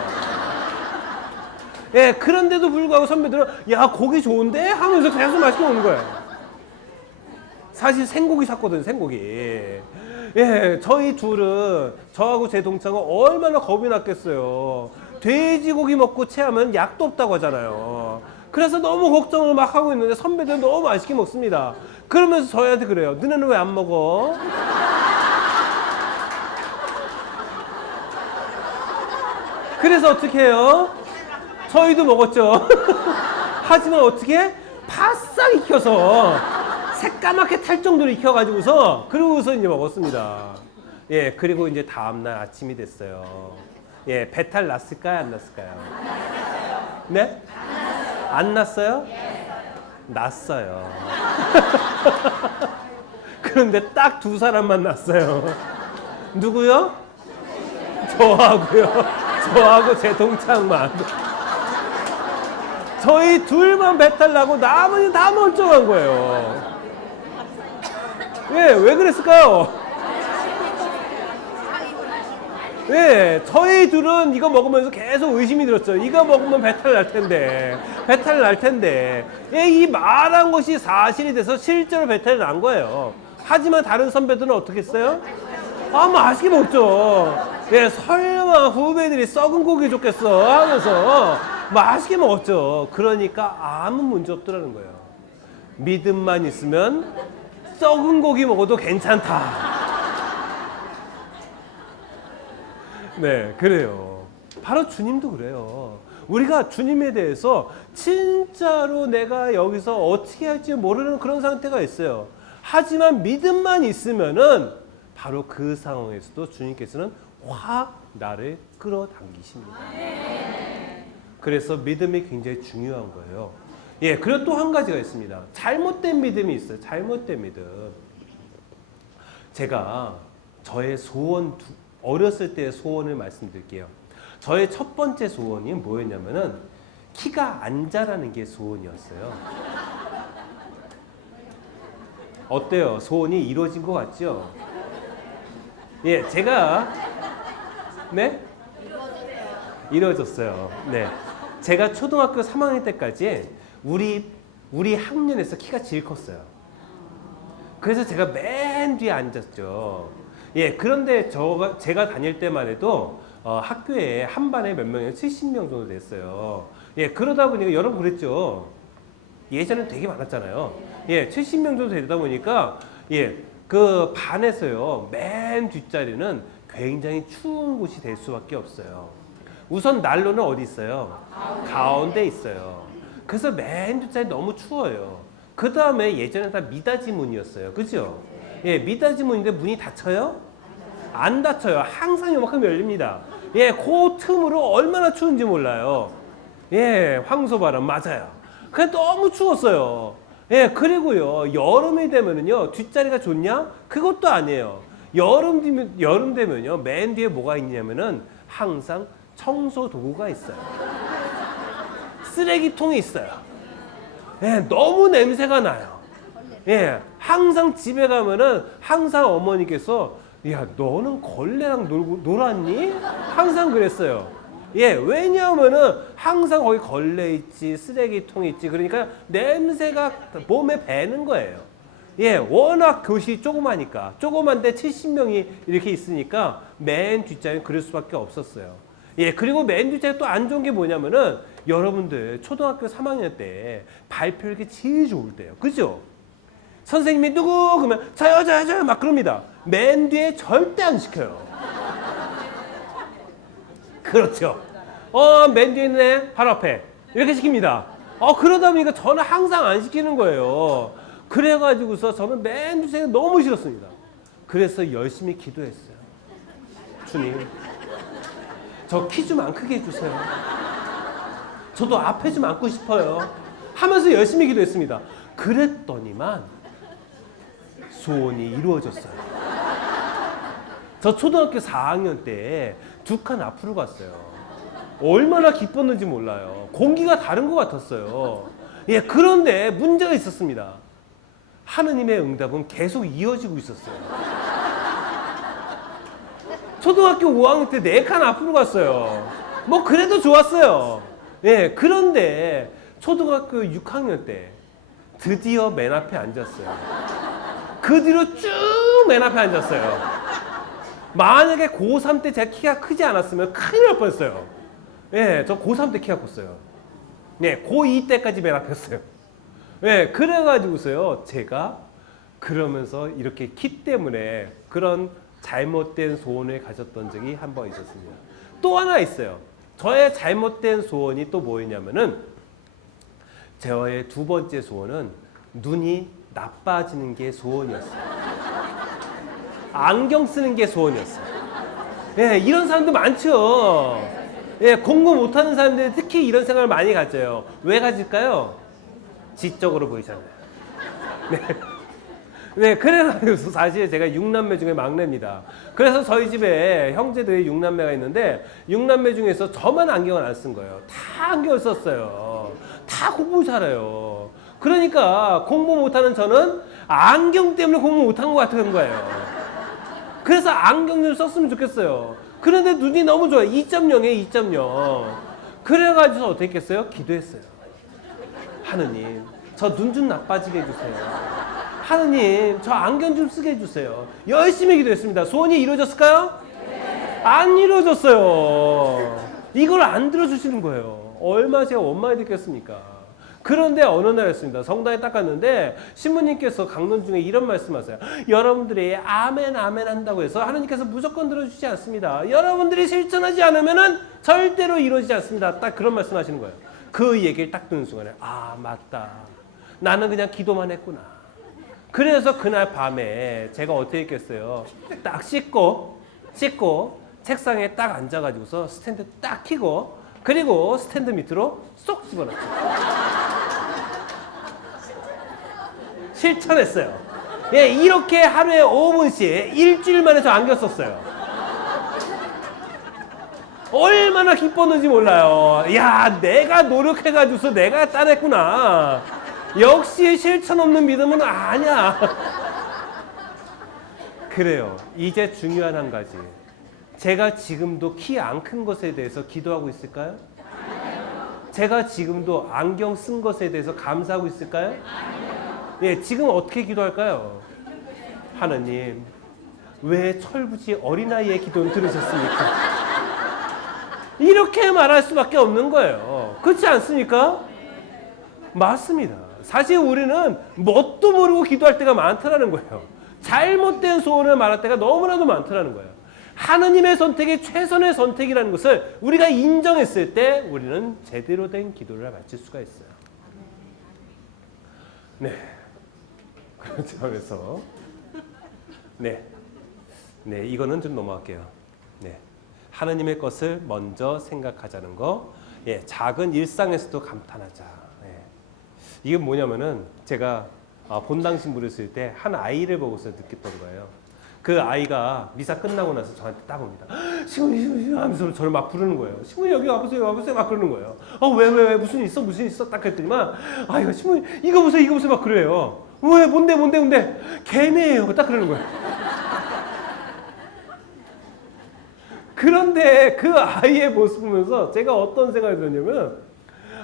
예, 그런데도 불구하고 선배들은 야, 고기 좋은데? 하면서 계속 맛있게 먹는 거예요. 사실 생고기 샀거든요, 생고기. 예, 저희 둘은, 저하고 제 동창은 얼마나 겁이 났겠어요. 돼지고기 먹고 체하면 약도 없다고 하잖아요. 그래서 너무 걱정을 막 하고 있는데 선배들은 너무 맛있게 먹습니다. 그러면서 저희한테 그래요. 너네는 왜 안 먹어? 그래서 어떻게 해요? 저희도 먹었죠. 하지만 어떻게? 바싹 익혀서 새까맣게 탈 정도로 익혀가지고서 그러고서 이제 먹었습니다. 예, 그리고 이제 다음날 아침이 됐어요. 예, 배탈 났을까요? 안 났을까요? 네? 안 났어요? 났어요. 그런데 딱 두 사람만 났어요. 누구요? 저하고요. 저하고 제 동창만. 저희 둘만 배탈 나고 나머지는 다 멀쩡한 거예요. 왜 그랬을까요? 저희 둘은 이거 먹으면서 계속 의심이 들었죠. 이거 먹으면 배탈 날 텐데. 이 말한 것이 사실이 돼서 실제로 배탈이 난 거예요. 하지만 다른 선배들은 어떻게 했어요? 맛있게 먹죠. 설마 후배들이 썩은 고기 줬겠어 하면서 맛있게 먹었죠. 그러니까 아무 문제 없더라는 거예요. 믿음만 있으면 썩은 고기 먹어도 괜찮다. 네, 그래요. 바로 주님도 그래요. 우리가 주님에 대해서 진짜로 내가 여기서 어떻게 할지 모르는 그런 상태가 있어요. 하지만 믿음만 있으면은 바로 그 상황에서도 주님께서는 확 나를 끌어당기십니다. 그래서 믿음이 굉장히 중요한 거예요. 예, 그리고 또 한 가지가 있습니다. 잘못된 믿음이 있어요. 잘못된 믿음. 제가 저의 소원, 어렸을 때의 소원을 말씀드릴게요. 저의 첫 번째 소원이 뭐였냐면은 키가 안 자라는 게 소원이었어요. 어때요? 소원이 이루어진 것 같죠? 예, 제가 네? 이루어졌어요. 네. 제가 초등학교 3학년 때까지 우리 학년에서 키가 제일 컸어요. 그래서 제가 맨 뒤에 앉았죠. 예, 그런데 제가 다닐 때만 해도 학교에 한 반에 몇 명이면 70명 정도 됐어요. 예, 그러다 보니까 여러분 그랬죠. 예전엔 되게 많았잖아요. 예, 70명 정도 되다 보니까 예, 그 반에서요 맨 뒷자리는 굉장히 추운 곳이 될 수밖에 없어요. 우선 난로는 어디 있어요? 가운데 있어요. 그래서 맨 뒷자리 너무 추워요. 그 다음에 예전에 다 미닫이 문이었어요. 그죠? 예, 미닫이 문인데 문이 닫혀요? 안 닫혀요. 항상 요만큼 열립니다. 예, 그 틈으로 얼마나 추운지 몰라요. 예, 황소바람 맞아요. 그냥 너무 추웠어요. 예, 그리고요, 여름이 되면은요, 뒷자리가 좋냐? 그것도 아니에요. 여름 되면요, 맨 뒤에 뭐가 있냐면은 항상 청소 도구가 있어요. 쓰레기통이 있어요. 예, 너무 냄새가 나요. 예, 항상 집에 가면은 항상 어머니께서 야, 너는 걸레랑 놀았니? 항상 그랬어요. 예, 왜냐하면은 항상 거기 걸레 있지, 쓰레기통 있지. 그러니까 냄새가 몸에 배는 거예요. 예, 워낙 교실이 조그마니까. 조그만데 70명이 이렇게 있으니까 맨 뒷자리는 그럴 수밖에 없었어요. 예, 그리고 맨 뒷자리 또 안 좋은 게 뭐냐면은 여러분들 초등학교 3학년 때 발표력이 제일 좋을 때예요. 그죠? 선생님이 누구? 그러면 저요 막 그럽니다. 맨 뒤에 절대 안 시켜요. 그렇죠. 맨 뒤에 있네. 바로 앞에. 이렇게 시킵니다. 그러다 보니까 저는 항상 안 시키는 거예요. 그래가지고서 저는 맨 뒤에 너무 싫었습니다. 그래서 열심히 기도했어요. 주님, 저 키 좀 안 크게 해주세요. 저도 앞에 좀 앉고 싶어요. 하면서 열심히 기도했습니다. 그랬더니만 소원이 이루어졌어요. 저 초등학교 4학년 때 두 칸 앞으로 갔어요. 얼마나 기뻤는지 몰라요. 공기가 다른 것 같았어요. 예, 그런데 문제가 있었습니다. 하느님의 응답은 계속 이어지고 있었어요. 초등학교 5학년 때 4칸 앞으로 갔어요. 뭐 그래도 좋았어요. 예, 그런데 초등학교 6학년 때 드디어 맨 앞에 앉았어요. 그 뒤로 쭉 맨 앞에 앉았어요. 만약에 고3 때 제가 키가 크지 않았으면 큰일 날 뻔했어요. 예, 저 고3 때 키가 컸어요. 네, 고2 때까지 맨 앞이었어요. 예, 그래가지고서요, 제가 그러면서 이렇게 키 때문에 그런 잘못된 소원을 가졌던 적이 한 번 있었습니다. 또 하나 있어요. 저의 잘못된 소원이 또 뭐였냐면은 저의 두 번째 소원은 눈이 나빠지는 게 소원이었어요. 안경 쓰는 게 소원이었어요. 예, 이런 사람도 많죠. 예, 공부 못하는 사람들이 특히 이런 생각을 많이 가져요. 왜 가질까요? 지적으로 보이잖아요. 네. 네, 그래서 사실 제가 6남매 중에 막내입니다. 그래서 저희 집에 형제들이 6남매가 있는데 6남매 중에서 저만 안경을 안 쓴 거예요. 다 안경을 썼어요. 다 공부 잘해요. 그러니까 공부 못하는 저는 안경 때문에 공부 못한 것 같은 거예요. 그래서 안경 좀 썼으면 좋겠어요. 그런데 눈이 너무 좋아요. 2.0이에요, 2.0. 그래가지고 어떻게 했겠어요? 기도했어요. 하느님, 저 눈 좀 나빠지게 해주세요. 하느님, 저 안경 좀 쓰게 해주세요. 열심히 기도했습니다. 소원이 이루어졌을까요? 안 이루어졌어요. 이걸 안 들어주시는 거예요. 얼마나 제가 원망이 됐겠습니까? 그런데 어느 날이었습니다. 성당에 딱 갔는데 신부님께서 강론 중에 이런 말씀하세요. 여러분들이 아멘 아멘 한다고 해서 하나님께서 무조건 들어주지 않습니다. 여러분들이 실천하지 않으면 절대로 이루어지지 않습니다. 딱 그런 말씀하시는 거예요. 그 얘기를 딱 듣는 순간에 아 맞다. 나는 그냥 기도만 했구나. 그래서 그날 밤에 제가 어떻게 했겠어요. 딱 씻고 책상에 딱 앉아가지고서 스탠드 딱 켜고 그리고 스탠드 밑으로 쏙 집어넣었어요. 실천했어요. 예, 이렇게 하루에 5분씩 일주일 만에 저 안경 썼어요. 얼마나 기뻤는지 몰라요. 야, 내가 노력해가지고서 내가 따냈구나. 역시 실천 없는 믿음은 아니야. 그래요. 이제 중요한 한 가지. 제가 지금도 키 안 큰 것에 대해서 기도하고 있을까요? 제가 지금도 안경 쓴 것에 대해서 감사하고 있을까요? 예, 지금 어떻게 기도할까요? 하나님, 왜 철부지 어린아이의 기도는 들으셨습니까? 이렇게 말할 수밖에 없는 거예요. 그렇지 않습니까? 맞습니다. 사실 우리는 뭣도 모르고 기도할 때가 많다라는 거예요. 잘못된 소원을 말할 때가 너무나도 많다라는 거예요. 하느님의 선택이 최선의 선택이라는 것을 우리가 인정했을 때 우리는 제대로 된 기도를 마칠 수가 있어요. 네. 그래서 네, 이거는 좀 넘어갈게요. 네, 하느님의 것을 먼저 생각하자는 거. 예, 작은 일상에서도 감탄하자. 예. 이게 뭐냐면은 제가 본당 신부를 쓸 때 한 아이를 보고서 느꼈던 거예요. 그 아이가 미사 끝나고 나서 저한테 딱 옵니다. 시훈이 하면서 저를 막 부르는 거예요. 시훈이 여기 와보세요 막 그러는 거예요. 왜 무슨 일 있어 딱 그랬더니만 이거 시훈이 이거 보세요 막 그래요. 왜 뭔데 개미예요 딱 그러는 거예요. 그런데 그 아이의 모습 보면서 제가 어떤 생각이 들었냐면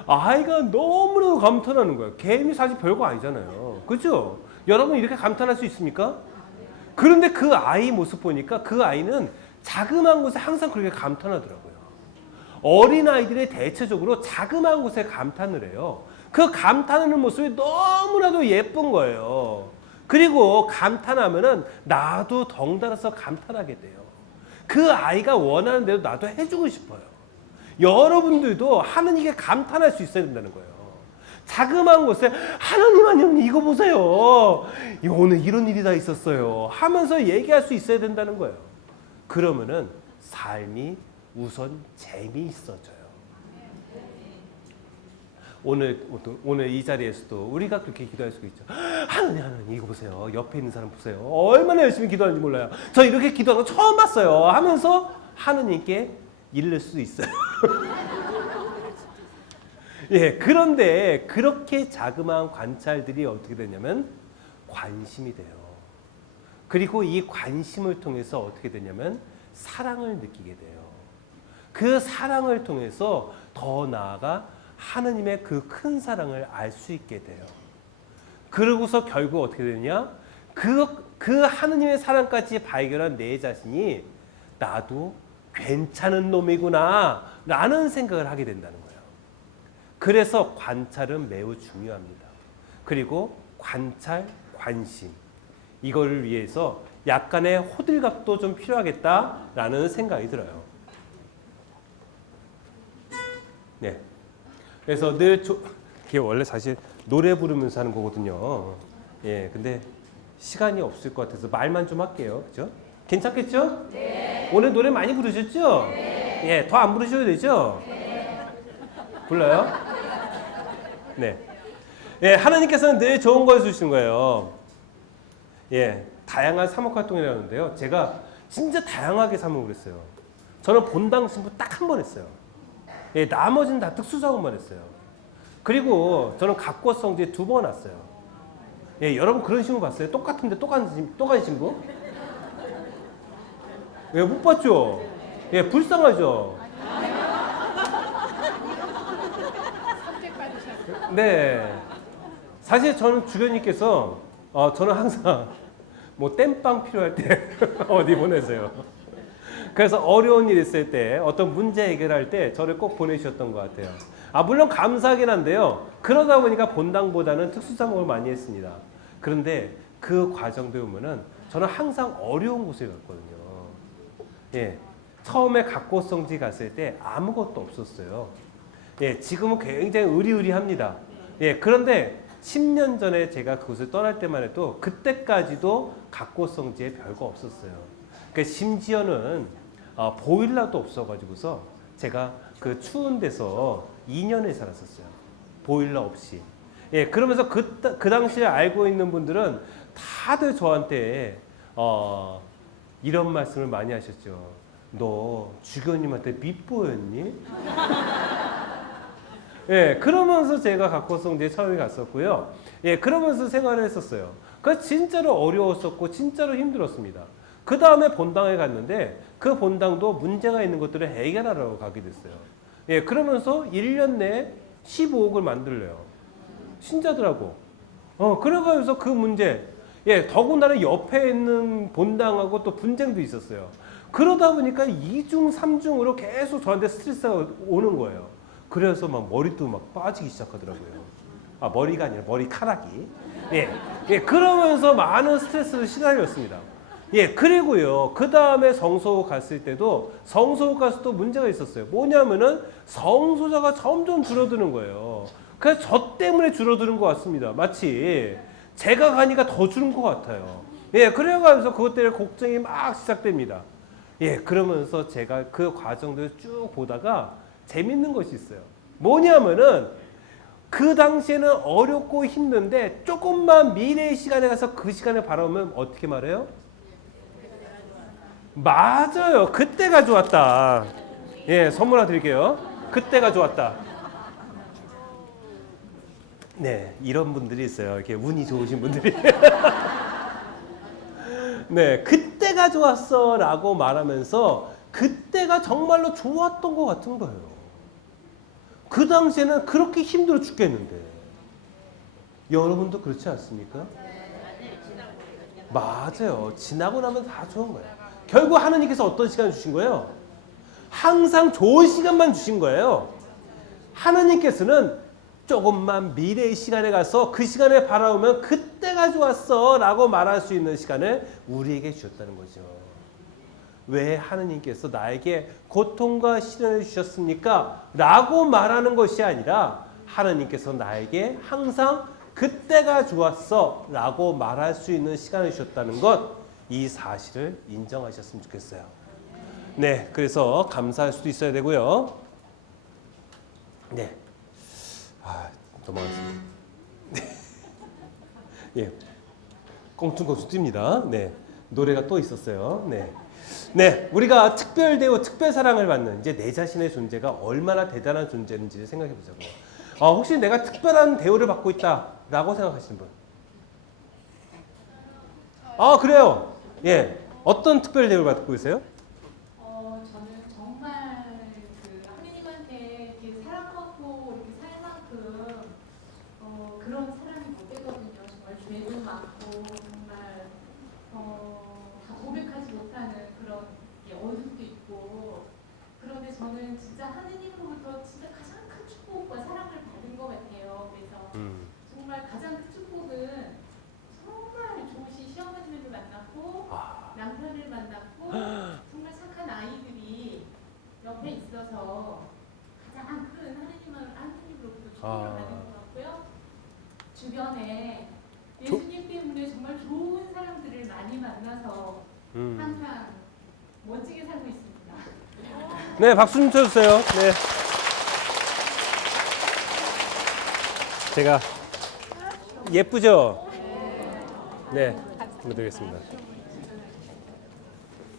아이가 너무나도 감탄하는 거예요. 개미 사실 별거 아니잖아요. 그렇죠? 여러분 이렇게 감탄할 수 있습니까? 그런데 그 아이 모습 보니까 그 아이는 자그마한 곳에 항상 그렇게 감탄하더라고요. 어린아이들이 대체적으로 자그마한 곳에 감탄을 해요. 그 감탄하는 모습이 너무나도 예쁜 거예요. 그리고 감탄하면은 나도 덩달아서 감탄하게 돼요. 그 아이가 원하는 대로 나도 해주고 싶어요. 여러분들도 하느님께 감탄할 수 있어야 된다는 거예요. 자그마한 곳에 하나님 이거 보세요. 오늘 이런 일이 다 있었어요. 하면서 얘기할 수 있어야 된다는 거예요. 그러면은 삶이 우선 재미있어져요. 오늘 이 자리에서도 우리가 그렇게 기도할 수가 있죠. 하나님 이거 보세요. 옆에 있는 사람 보세요. 얼마나 열심히 기도하는지 몰라요. 저 이렇게 기도하는 거 처음 봤어요. 하면서 하느님께 이를 수 있어요. 예, 그런데 그렇게 자그마한 관찰들이 어떻게 되냐면 관심이 돼요. 그리고 이 관심을 통해서 어떻게 되냐면 사랑을 느끼게 돼요. 그 사랑을 통해서 더 나아가 하느님의 그 큰 사랑을 알 수 있게 돼요. 그러고서 결국 어떻게 되느냐? 그 하느님의 사랑까지 발견한 내 자신이 나도 괜찮은 놈이구나 라는 생각을 하게 된다는 거예요. 그래서 관찰은 매우 중요합니다. 그리고 관찰, 관심 이거를 위해서 약간의 호들갑도 좀 필요하겠다라는 생각이 들어요. 네. 그래서 늘 이게 원래 사실 노래 부르면서 하는 거거든요. 예, 근데 시간이 없을 것 같아서 말만 좀 할게요. 그죠? 괜찮겠죠? 네. 오늘 노래 많이 부르셨죠? 네. 예, 더 안 부르셔도 되죠? 네. 불러요? 네. 예, 하나님께서는 늘 좋은 걸 주시는 거예요. 예, 다양한 사목 활동이라는데요. 제가 진짜 다양하게 사목을 했어요. 저는 본당 신부 딱 한 번 했어요. 예, 나머지는 다 특수작업만 했어요. 그리고 저는 각고성제 2번 왔어요. 예, 여러분 그런 신부 봤어요? 똑같은데 똑같은 신부? 예, 못 봤죠? 예, 불쌍하죠? 네. 사실 저는 주변님께서 저는 항상 뭐 땜빵 필요할 때 어디 보내세요. 그래서 어려운 일 있을 때 어떤 문제 해결할 때 저를 꼭 보내주셨던 것 같아요. 물론 감사하긴 한데요. 그러다 보니까 본당보다는 특수사목을 많이 했습니다. 그런데 그 과정 배우면은 저는 항상 어려운 곳에 갔거든요. 예, 처음에 각고성지 갔을 때 아무것도 없었어요. 예, 지금은 굉장히 의리의리합니다. 예, 그런데 10년 전에 제가 그곳을 떠날 때만 해도 그때까지도 각고성지에 별거 없었어요. 그러니까 심지어는 보일러도 없어가지고서 제가 그 추운 데서 2년을 살았었어요. 보일러 없이. 예, 그러면서 그 당시에 알고 있는 분들은 다들 저한테 이런 말씀을 많이 하셨죠. 너 주교님한테 밉보였니? 예, 그러면서 제가 각고성지에 처음에 갔었고요. 예, 그러면서 생활을 했었어요. 그래서 진짜로 어려웠었고 진짜로 힘들었습니다. 그 다음에 본당에 갔는데 그 본당도 문제가 있는 것들을 해결하러 가게 됐어요. 예, 그러면서 1년 내에 15억을 만들래요. 신자들하고. 그래가지고 그 문제, 예, 더군다나 옆에 있는 본당하고 또 분쟁도 있었어요. 그러다 보니까 2중, 3중으로 계속 저한테 스트레스가 오는 거예요. 그래서 막 머리도 막 빠지기 시작하더라고요. 머리가 아니라 머리카락이. 예, 예, 그러면서 많은 스트레스를 시달렸습니다. 예, 그리고요, 그 다음에 성소호 갔을 때도 성소호 가서 또 문제가 있었어요. 뭐냐면은 성소자가 점점 줄어드는 거예요. 그래서 저 때문에 줄어드는 것 같습니다. 마치 제가 가니까 더 줄은 것 같아요. 예, 그래가지고 그것 때문에 걱정이 막 시작됩니다. 예, 그러면서 제가 그 과정들을 쭉 보다가 재밌는 것이 있어요. 뭐냐면은 그 당시에는 어렵고 힘든데 조금만 미래의 시간에 가서 그 시간을 바라보면 어떻게 말해요? 맞아요. 그때가 좋았다. 예, 선물 하나 드릴게요. 그때가 좋았다. 네, 이런 분들이 있어요. 이렇게 운이 좋으신 분들이. 네, 그때가 좋았어 라고 말하면서 그때가 정말로 좋았던 것 같은 거예요. 그 당시에는 그렇게 힘들어 죽겠는데. 여러분도 그렇지 않습니까? 맞아요. 지나고 나면 다 좋은 거예요. 결국 하나님께서 어떤 시간을 주신 거예요? 항상 좋은 시간만 주신 거예요. 하나님께서는 조금만 미래의 시간에 가서 그 시간을 바라보면 그때가 좋았어 라고 말할 수 있는 시간을 우리에게 주셨다는 거죠. 왜 하나님께서 나에게 고통과 시련을 주셨습니까? 라고 말하는 것이 아니라 하나님께서 나에게 항상 그때가 좋았어 라고 말할 수 있는 시간을 주셨다는 것, 이 사실을 인정하셨으면 좋겠어요. 네, 그래서 감사할 수도 있어야 되고요. 네. 넘어가겠습니다. 네. 예. 꽁충꽁충 뜁니다. 네. 노래가 또 있었어요. 네. 네. 우리가 특별 대우, 특별 사랑을 받는 이제 내 자신의 존재가 얼마나 대단한 존재인지 생각해 보자고요. 혹시 내가 특별한 대우를 받고 있다라고 생각하시는 분? 그래요. 예. 어떤 특별 대우를 받고 계세요? 저는 정말 그 하느님한테 이렇게 사랑받고 이렇게 살 만큼 그런 사람이 못 되거든요. 정말 죄도 많고 정말 다 고백하지 못하는 그런 어둠도 있고, 그런데 저는 진짜 하느님으로부터 진짜 가장 큰 축복과 사랑을 받은 것 같아요. 그래서 정말 가장 큰 축복은 정말 좋으신 시어머님을 만났고 남편을 만났고 정말 착한 아이들이 옆에 있어서 가장 큰 하느님의 항상 멋지게 살고 있습니다. 네, 박수 좀 쳐주세요. 네. 제가 예쁘죠? 네, 보내드리겠습니다.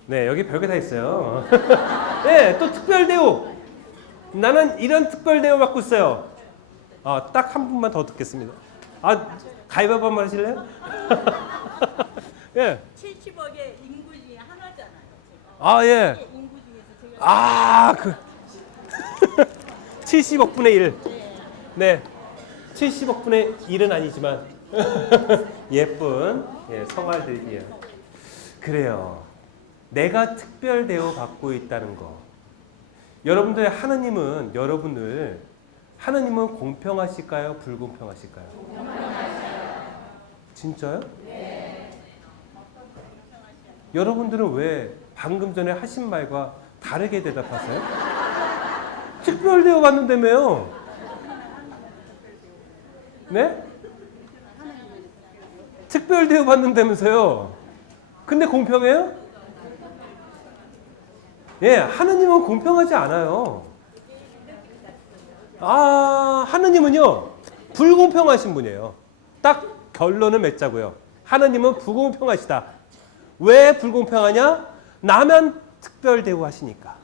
네, 여기 별게 다 있어요. 네, 또 특별 대우. 나는 이런 특별 대우 받고 있어요. 딱 한 분만 더 듣겠습니다. 가위바위보 한번 하실래요? 예. 70억의 인구 중에 하나잖아요. 제가. 예. 인구 중에서 제가 70억 분의 1. 네. 네. 70억 분의 1은 아니지만 예쁜 성알들이에요. 그래요. 내가 특별 대우 받고 있다는 거. 여러분들 하나님은 하나님은 공평하실까요? 불공평하실까요? 진짜요? 네. 여러분들은 왜 방금 전에 하신 말과 다르게 대답하세요? 특별 대우 받는다며요. 네? 특별 대우 받는다면서요. 근데 공평해요? 예, 하느님은 공평하지 않아요. 하느님은요, 불공평하신 분이에요. 딱 결론을 맺자고요. 하느님은 불공평하시다. 왜 불공평하냐? 나만 특별 대우하시니까.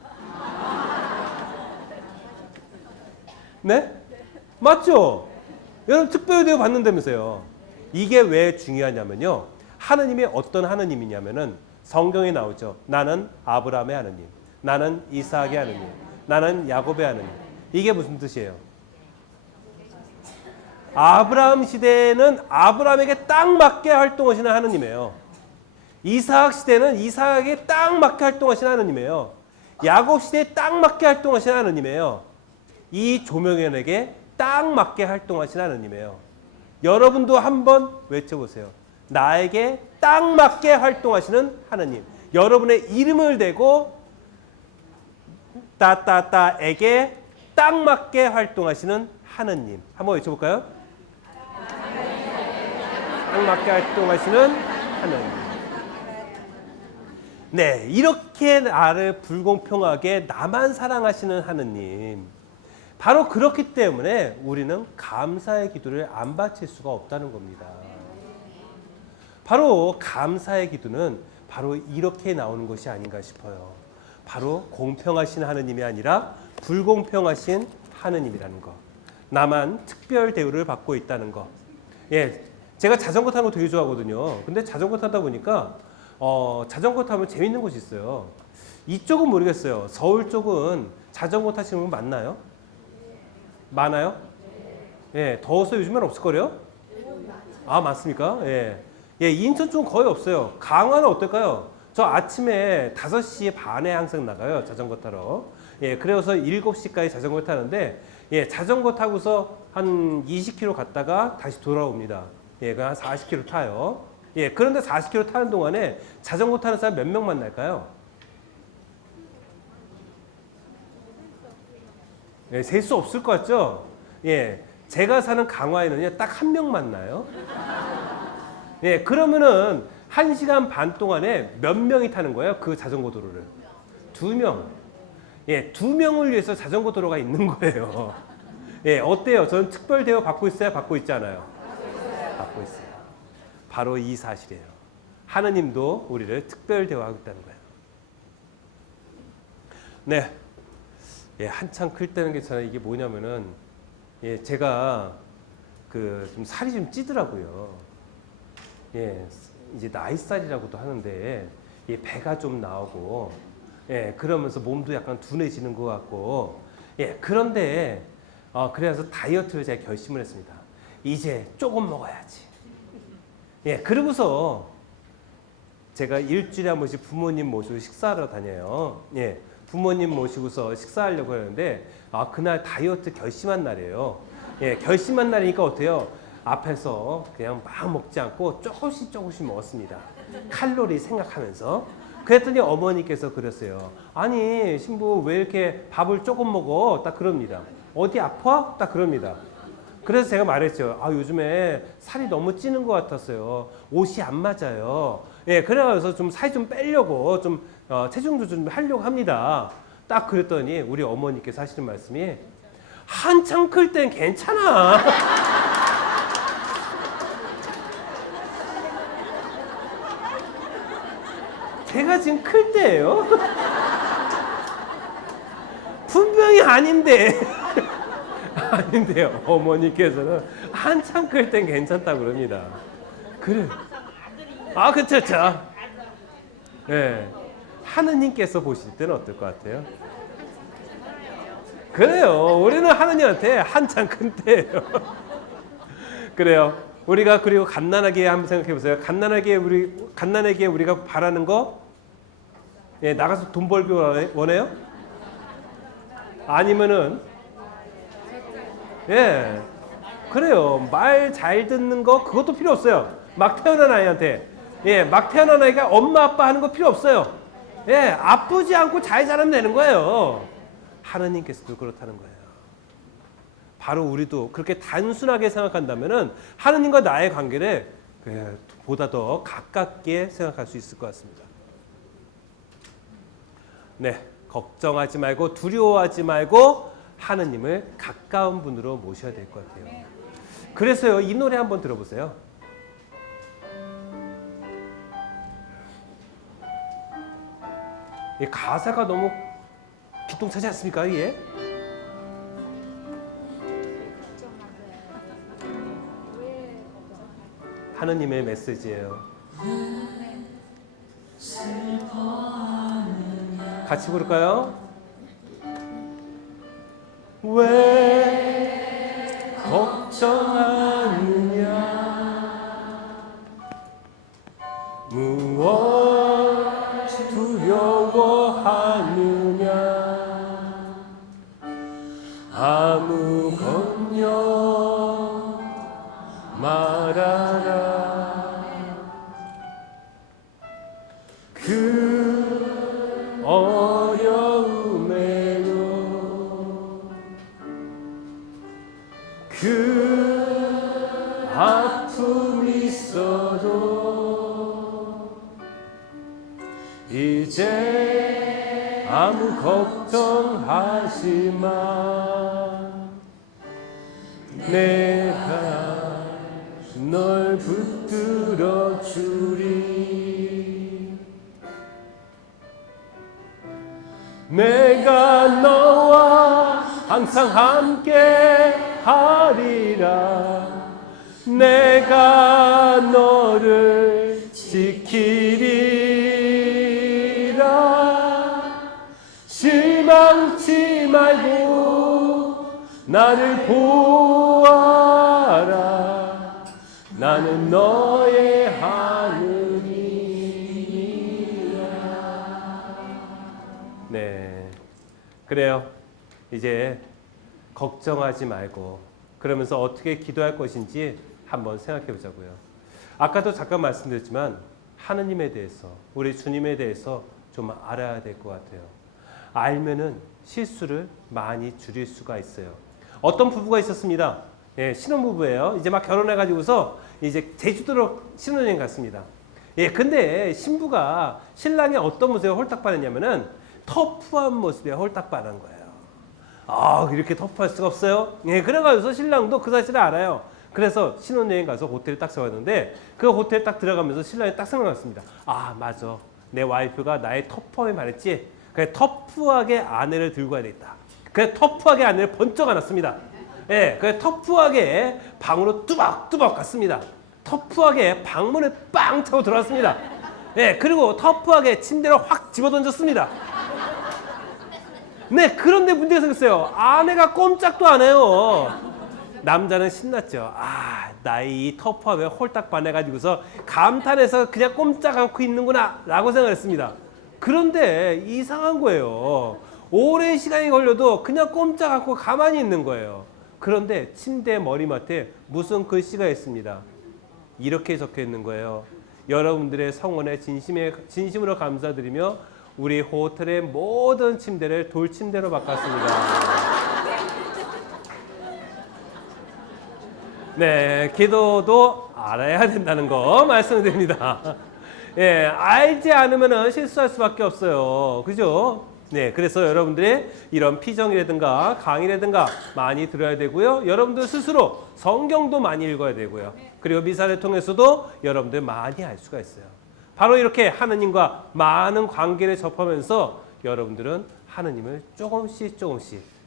네? 맞죠? 여러분 특별 대우 받는다면서요. 이게 왜 중요하냐면요. 하느님이 어떤 하느님이냐면은 성경에 나오죠. 나는 아브라함의 하느님, 나는 이삭의 하느님, 나는 야곱의 하느님. 이게 무슨 뜻이에요? 아브라함 시대에는 아브라함에게 딱 맞게 활동하시는 하느님이에요. 이삭 시대는 이삭에게 딱 맞게 활동하시는 하느님이에요. 야곱 시대에 딱 맞게 활동하시는 하느님이에요. 이 조명현에게 딱 맞게 활동하시는 하느님이에요. 여러분도 한번 외쳐보세요. 나에게 딱 맞게 활동하시는 하느님. 여러분의 이름을 대고 따따따에게 딱 맞게 활동하시는 하느님. 한번 외쳐볼까요? 딱 맞게 활동하시는 하느님. 네, 이렇게 나를 불공평하게 나만 사랑하시는 하느님. 바로 그렇기 때문에 우리는 감사의 기도를 안 바칠 수가 없다는 겁니다. 바로 감사의 기도는 바로 이렇게 나오는 것이 아닌가 싶어요. 바로 공평하신 하느님이 아니라 불공평하신 하느님이라는 거. 나만 특별 대우를 받고 있다는 거. 예, 제가 자전거 타는 거 되게 좋아하거든요. 근데 자전거 타다 보니까 자전거 타면 재밌는 곳이 있어요. 이쪽은 모르겠어요. 서울 쪽은 자전거 타시는 분 많나요? 많아요? 예, 더워서 요즘엔 없을 거래요? 많습니까? 예. 예, 인천 쪽은 거의 없어요. 강화는 어떨까요? 저 아침에 5시 반에 항상 나가요. 자전거 타러. 예, 그래서 7시까지 자전거 타는데, 예, 자전거 타고서 한 20km 갔다가 다시 돌아옵니다. 예, 한 40km 타요. 예, 그런데 40km 타는 동안에 자전거 타는 사람 몇 명 만날까요? 예, 셀 수 없을 것 같죠? 예, 제가 사는 강화에는요, 딱 한 명 만나요. 예, 그러면은 1시간 반 동안에 몇 명이 타는 거예요? 그 자전거 도로를. 2명. 예, 2명을 위해서 자전거 도로가 있는 거예요. 예, 어때요? 저는 특별 대우 받고 있어요? 받고 있지 않아요? 받고 있어요. 바로 이 사실이에요. 하느님도 우리를 특별 대우하고 있다는 거예요. 네. 예, 한참 클 때는 괜찮아요. 이게 뭐냐면은, 예, 제가 좀 살이 좀 찌더라고요. 예, 이제 나이살이라고도 하는데, 예, 배가 좀 나오고, 예, 그러면서 몸도 약간 둔해지는 것 같고, 예, 그런데, 그래서 다이어트를 제가 결심을 했습니다. 이제 조금 먹어야지. 예, 그러고서 제가 일주일에 한 번씩 부모님 모시고 식사하러 다녀요. 예. 부모님 모시고서 식사하려고 하는데 그날 다이어트 결심한 날이에요. 예, 결심한 날이니까 어때요? 앞에서 그냥 막 먹지 않고 조금씩 먹었습니다. 칼로리 생각하면서. 그랬더니 어머니께서 그랬어요. 아니 신부 왜 이렇게 밥을 조금 먹어? 딱 그럽니다. 어디 아파? 딱 그럽니다. 그래서 제가 말했죠. 아, 요즘에 살이 너무 찌는 것 같았어요. 옷이 안 맞아요. 예, 그래서 좀 살 좀 빼려고 좀 체중 조절 좀 하려고 합니다. 딱 그랬더니 우리 어머니께서 하시는 말씀이 한창 클 땐 괜찮아. 제가 지금 클 때예요? 분명히 아닌데. 아닌데요. 어머니께서는 한창 클 땐 괜찮다고 그럽니다. 그래. 아, 그쵸. 네. 하느님께서 보실 때는 어떨 것 같아요? 그래요. 우리는 하느님한테 한창 큰 때예요. 그래요. 우리가 그리고 갓난아기 한번 생각해 보세요. 갓난아기에 우리가 바라는 거, 예, 나가서 돈 벌기 원해요? 아니면은, 예, 그래요. 말 잘 듣는 거 그것도 필요 없어요. 막 태어난 아이한테, 예, 막 태어난 아이가 엄마 아빠 하는 거 필요 없어요. 예, 아프지 않고 잘 자라면 되는 거예요. 하느님께서도 그렇다는 거예요. 바로 우리도 그렇게 단순하게 생각한다면은 하느님과 나의 관계를 보다 더 가깝게 생각할 수 있을 것 같습니다. 네, 걱정하지 말고 두려워하지 말고 하느님을 가까운 분으로 모셔야 될 것 같아요. 그래서요, 이 노래 한번 들어보세요. 이 가사가 너무 기똥차지 않습니까, 이게? 하느님의 메시지예요. 같이 부를까요? 왜 걱정하느냐, 무엇 두려워하느냐, 아무 걱정 말아라. 그 어려움에도 그 아픔이 있어도 이제 아무 걱정하지 마. 내가 널 붙들어 주리. 내가 너와 항상 함께 하리라. 내가 너를 지키리라. 실망치 말고 나를 보아라. 나는 너의 하느님이라. 네, 그래요. 이제 걱정하지 말고 그러면서 어떻게 기도할 것인지 한번 생각해 보자고요. 아까도 잠깐 말씀드렸지만 하느님에 대해서, 우리 주님에 대해서 좀 알아야 될 것 같아요. 알면은 실수를 많이 줄일 수가 있어요. 어떤 부부가 있었습니다. 예, 신혼부부예요. 이제 막 결혼해가지고서 이제 제주도로 신혼여행 갔습니다. 예, 근데 신부가 신랑이 어떤 모습에 홀딱반했냐면은 터프한 모습에 홀딱반한 거예요. 아, 이렇게 터프할 수가 없어요. 예, 그래가지고 신랑도 그 사실을 알아요. 그래서 신혼여행 가서 호텔에 딱 잡았는데 그 호텔 딱 들어가면서 신랑이 딱 생각났습니다. 아, 맞아. 내 와이프가 나의 터프함에 반했지. 그래, 터프하게 아내를 들고 가야 되겠다. 그래, 터프하게 아내를 번쩍 안았습니다. 예, 그래, 터프하게 방으로 뚜벅뚜벅 갔습니다. 터프하게 방문을 빵 차고 들어왔습니다. 예, 그리고 터프하게 침대로 확 집어던졌습니다. 네, 그런데 문제가 생겼어요. 아내가 꼼짝도 안 해요. 남자는 신났죠. 아, 나의 이 터프함에 홀딱 반해가지고서 감탄해서 그냥 꼼짝 않고 있는구나 라고 생각했습니다. 그런데 이상한 거예요. 오랜 시간이 걸려도 그냥 꼼짝 않고 가만히 있는 거예요. 그런데 침대 머리맡에 무슨 글씨가 있습니다. 이렇게 적혀 있는 거예요. 여러분들의 성원에 진심으로 감사드리며 우리 호텔의 모든 침대를 돌침대로 바꿨습니다. 네, 기도도 알아야 된다는 거 말씀드립니다. 예, 알지 않으면 실수할 수밖에 없어요. 그죠? 네, 그래서 여러분들이 이런 피정이라든가 강의라든가 많이 들어야 되고요. 여러분들 스스로 성경도 많이 읽어야 되고요. 그리고 미사를 통해서도 여러분들 많이 알 수가 있어요. 바로 이렇게 하느님과 많은 관계를 접하면서 여러분들은 하느님을 조금씩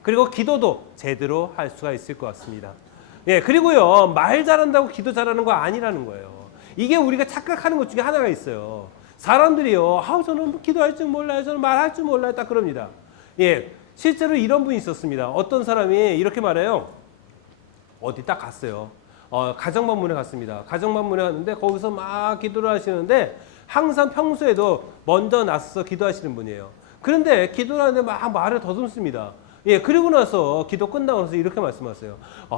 그리고 기도도 제대로 할 수가 있을 것 같습니다. 예, 그리고요, 말 잘한다고 기도 잘하는 거 아니라는 거예요. 이게 우리가 착각하는 것 중에 하나가 있어요. 사람들이요, 저는 뭐 기도할 줄 몰라요, 저는 말할 줄 몰라요, 딱 그럽니다. 예, 실제로 이런 분이 있었습니다. 어떤 사람이 이렇게 말해요. 어디 딱 갔어요. 가정방문에 갔습니다. 가정방문에 갔는데 거기서 막 기도를 하시는데 항상 평소에도 먼저 나서서 기도하시는 분이에요. 그런데 기도를 하는데 막 말을 더듬습니다. 예, 그리고 나서 기도 끝나고 나서 이렇게 말씀하세요.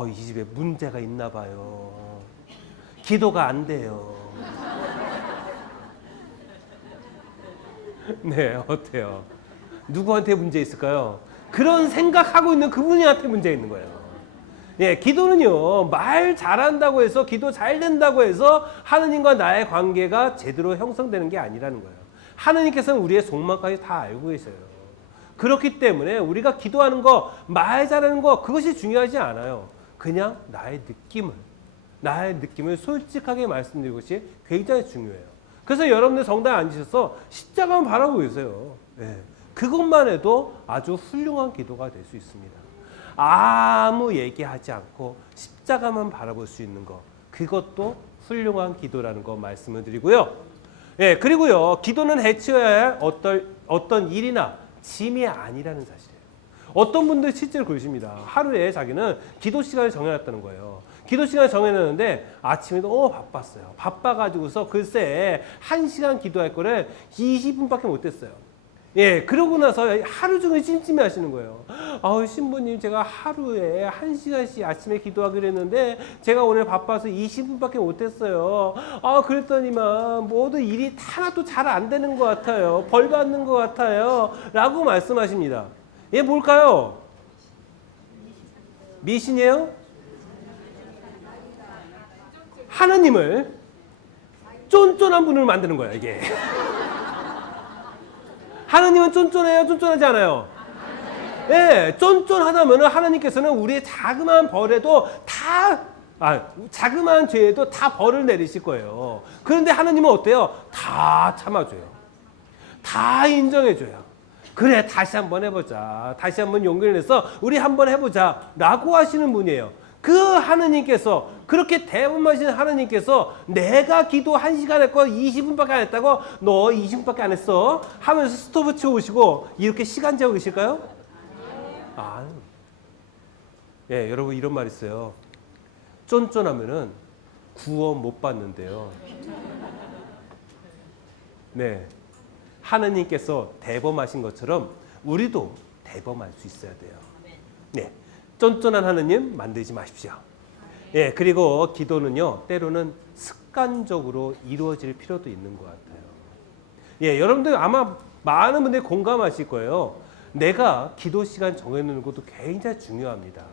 이 집에 문제가 있나 봐요. 기도가 안 돼요. 네, 어때요? 누구한테 문제 있을까요? 그런 생각하고 있는 그분한테 문제 있는 거예요. 예, 기도는요, 말 잘한다고 해서 기도 잘 된다고 해서 하느님과 나의 관계가 제대로 형성되는 게 아니라는 거예요. 하느님께서는 우리의 속마음까지 다 알고 계세요. 그렇기 때문에 우리가 기도하는 거, 말 잘하는 거, 그것이 중요하지 않아요. 그냥 나의 느낌을 솔직하게 말씀드리는 것이 굉장히 중요해요. 그래서 여러분들 성당에 앉으셔서 십자가만 바라보고 계세요. 네. 그것만 해도 아주 훌륭한 기도가 될 수 있습니다. 아무 얘기하지 않고 십자가만 바라볼 수 있는 것, 그것도 훌륭한 기도라는 거 말씀을 드리고요. 예, 그리고요, 기도는 해치워야 할 어떤 일이나 짐이 아니라는 사실이에요. 어떤 분들 실제로 그러십니다. 하루에 자기는 기도 시간을 정해놨다는 거예요. 기도 시간을 정해놨는데 아침에 너무 바빴어요. 바빠가지고서 글쎄 1시간 기도할 거를 20분밖에 못했어요. 예, 그러고 나서 하루 종일 찜찜해 하시는 거예요. 신부님, 제가 하루에 1시간씩 아침에 기도하기로 했는데 제가 오늘 바빠서 20분밖에 못했어요. 그랬더니만 모두 일이 하나도 잘 안 되는 것 같아요. 벌 받는 것 같아요. 라고 말씀하십니다. 예, 뭘까요? 미신이에요? 하나님을 쫀쫀한 분으로 만드는 거예요, 이게. 하나님은 쫀쫀해요? 쫀쫀하지 않아요? 예, 쫀쫀하다면 하나님께서는 우리의 자그마한 벌에도 자그마한 죄에도 다 벌을 내리실 거예요. 그런데 하나님은 어때요? 다 참아줘요. 다 인정해줘요. 그래, 다시 한번 해보자. 다시 한번 용기를 내서 우리 한번 해보자. 라고 하시는 분이에요. 그 하느님께서, 그렇게 대범하신 하느님께서 내가 기도 1시간 했고 20분밖에 안 했다고 너 20분밖에 안 했어? 하면서 스톱을 치우시고 이렇게 시간 재고 계실까요? 예, 여러분 이런 말 있어요. 쫀쫀하면은 구원 못 받는데요. 네. 하느님께서 대범하신 것처럼 우리도 대범할 수 있어야 돼요. 네. 쫀쫀한 하느님 만들지 마십시오. 예, 그리고 기도는요, 때로는 습관적으로 이루어질 필요도 있는 것 같아요. 예, 여러분들 아마 많은 분들이 공감하실 거예요. 내가 기도 시간 정해놓는 것도 굉장히 중요합니다.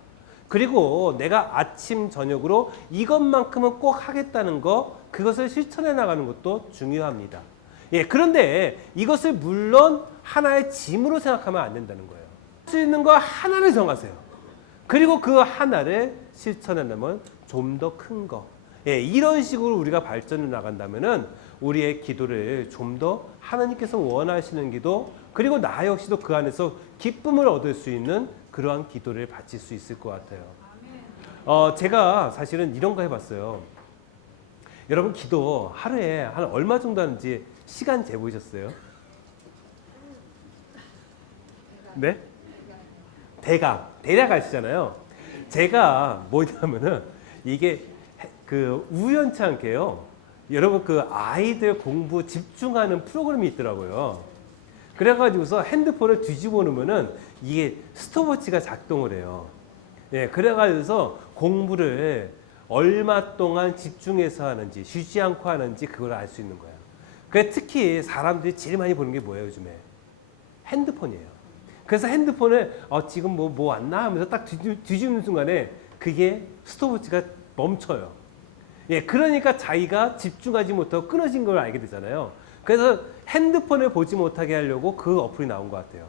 그리고 내가 아침, 저녁으로 이것만큼은 꼭 하겠다는 거, 그것을 실천해 나가는 것도 중요합니다. 예, 그런데 이것을 물론 하나의 짐으로 생각하면 안 된다는 거예요. 할 수 있는 거 하나를 정하세요. 그리고 그 하나를 실천하려면 좀 더 큰 거. 예, 이런 식으로 우리가 발전을 나간다면은 우리의 기도를 좀 더 하나님께서 원하시는 기도, 그리고 나 역시도 그 안에서 기쁨을 얻을 수 있는 그러한 기도를 바칠 수 있을 것 같아요. 제가 사실은 이런 거 해봤어요. 여러분 기도 하루에 한 얼마 정도 하는지 시간 재보셨어요? 네? 대략 아시잖아요. 제가 뭐냐면은 이게 그 우연치 않게요. 여러분 그 아이들 공부 집중하는 프로그램이 있더라고요. 그래가지고서 핸드폰을 뒤집어 놓으면은 이게 스톱워치가 작동을 해요. 예, 그래가지고서 공부를 얼마 동안 집중해서 하는지 쉬지 않고 하는지 그걸 알 수 있는 거예요. 그 특히 사람들이 제일 많이 보는 게 뭐예요, 요즘에? 핸드폰이에요. 그래서 핸드폰을 지금 뭐 왔나 하면서 딱 뒤집는 순간에 그게 스톱워치가 멈춰요. 예, 그러니까 자기가 집중하지 못하고 끊어진 걸 알게 되잖아요. 그래서 핸드폰을 보지 못하게 하려고 그 어플이 나온 것 같아요.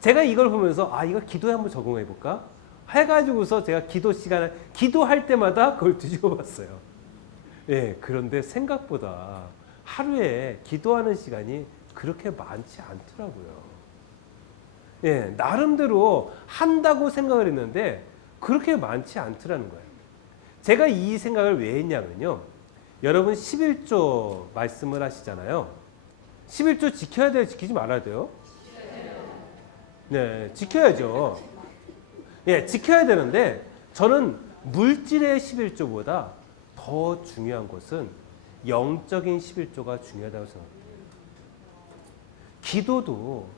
제가 이걸 보면서 아, 이거 기도에 한번 적용해 볼까? 해가지고서 제가 기도 시간에 기도할 때마다 그걸 뒤집어 봤어요. 예, 그런데 생각보다 하루에 기도하는 시간이 그렇게 많지 않더라고요. 예, 나름대로 한다고 생각을 했는데 그렇게 많지 않더라는 거예요. 제가 이 생각을 왜 했냐면요. 여러분 11조 말씀을 하시잖아요. 11조 지켜야 돼요? 지키지 말아야 돼요? 네, 지켜야죠. 예, 지켜야 되는데 저는 물질의 11조보다 더 중요한 것은 영적인 11조가 중요하다고 생각합니다. 기도도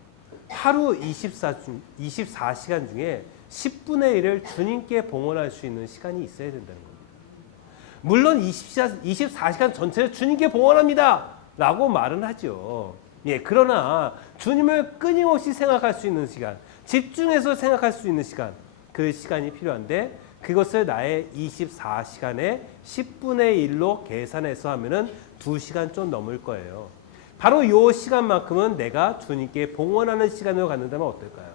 하루 24시간 중에 10분의 1을 주님께 봉헌할 수 있는 시간이 있어야 된다는 겁니다. 물론 24시간 전체를 주님께 봉헌합니다 라고 말은 하죠. 예, 그러나 주님을 끊임없이 생각할 수 있는 시간, 집중해서 생각할 수 있는 시간, 그 시간이 필요한데 그것을 나의 24시간의 10분의 1로 계산해서 하면은 2시간 좀 넘을 거예요. 바로 이 시간만큼은 내가 주님께 봉헌하는 시간으로 갖는다면 어떨까요?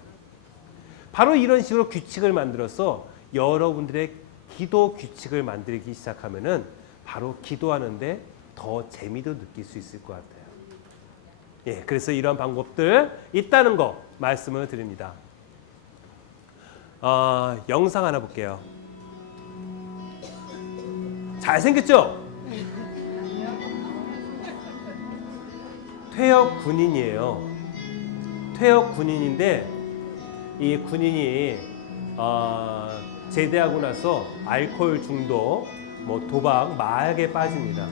바로 이런 식으로 규칙을 만들어서 여러분들의 기도 규칙을 만들기 시작하면은 바로 기도하는데 더 재미도 느낄 수 있을 것 같아요. 예, 그래서 이런 방법들 있다는 거 말씀을 드립니다. 영상 하나 볼게요. 잘생겼죠? 퇴역 군인이에요. 퇴역 군인인데 이 군인이 제대하고 나서 알코올 중독, 뭐 도박, 마약에 빠집니다.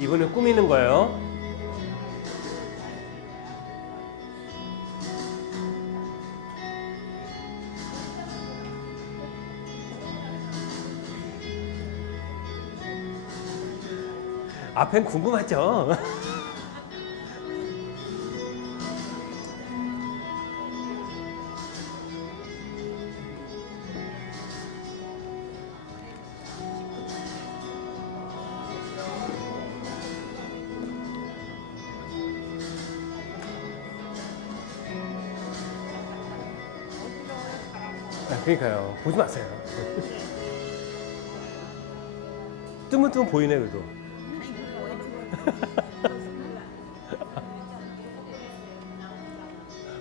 이분은 꾸미는 거예요. 앞엔 궁금하죠? 그러니까요. 보지 마세요. 뜨문뜨문 보이네 그래도.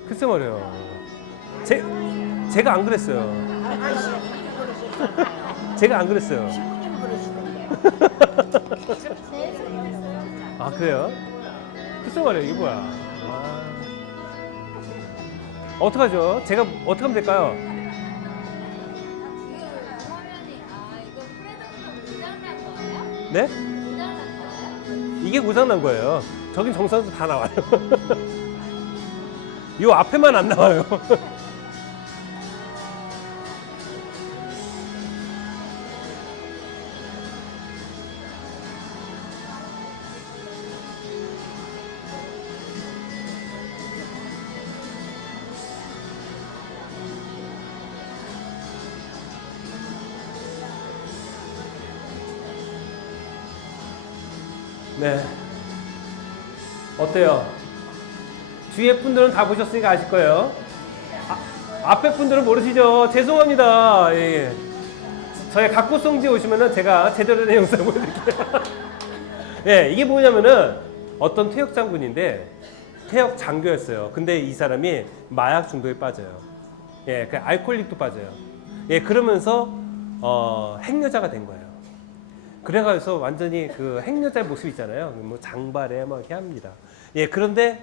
글쎄 말이에요. 제가 안 그랬어요. 제가 안 그랬어요. 아 그래요? 글쎄 말이에요. 이게 뭐야? 어떡하죠? 제가 어떻게 하면 될까요? 네? 이게 고장난 거예요. 저긴 정상도 다 나와요. 요 앞에만 안 나와요. 네. 어때요? 뒤에 분들은 다 보셨으니까 아실 거예요. 앞에 분들은 모르시죠? 죄송합니다. 예. 저희 각고성지에 오시면은 제가 제대로 된 영상 보여드릴게요. 예, 이게 뭐냐면은 어떤 퇴역 장군인데 퇴역 장교였어요. 근데 이 사람이 마약 중독에 빠져요. 예, 그 알코올릭도 빠져요. 예, 그러면서 행여자가 된 거예요. 그래가지고 완전히 그 행여자의 모습 있잖아요. 뭐 장발에 막 이렇게 합니다. 예, 그런데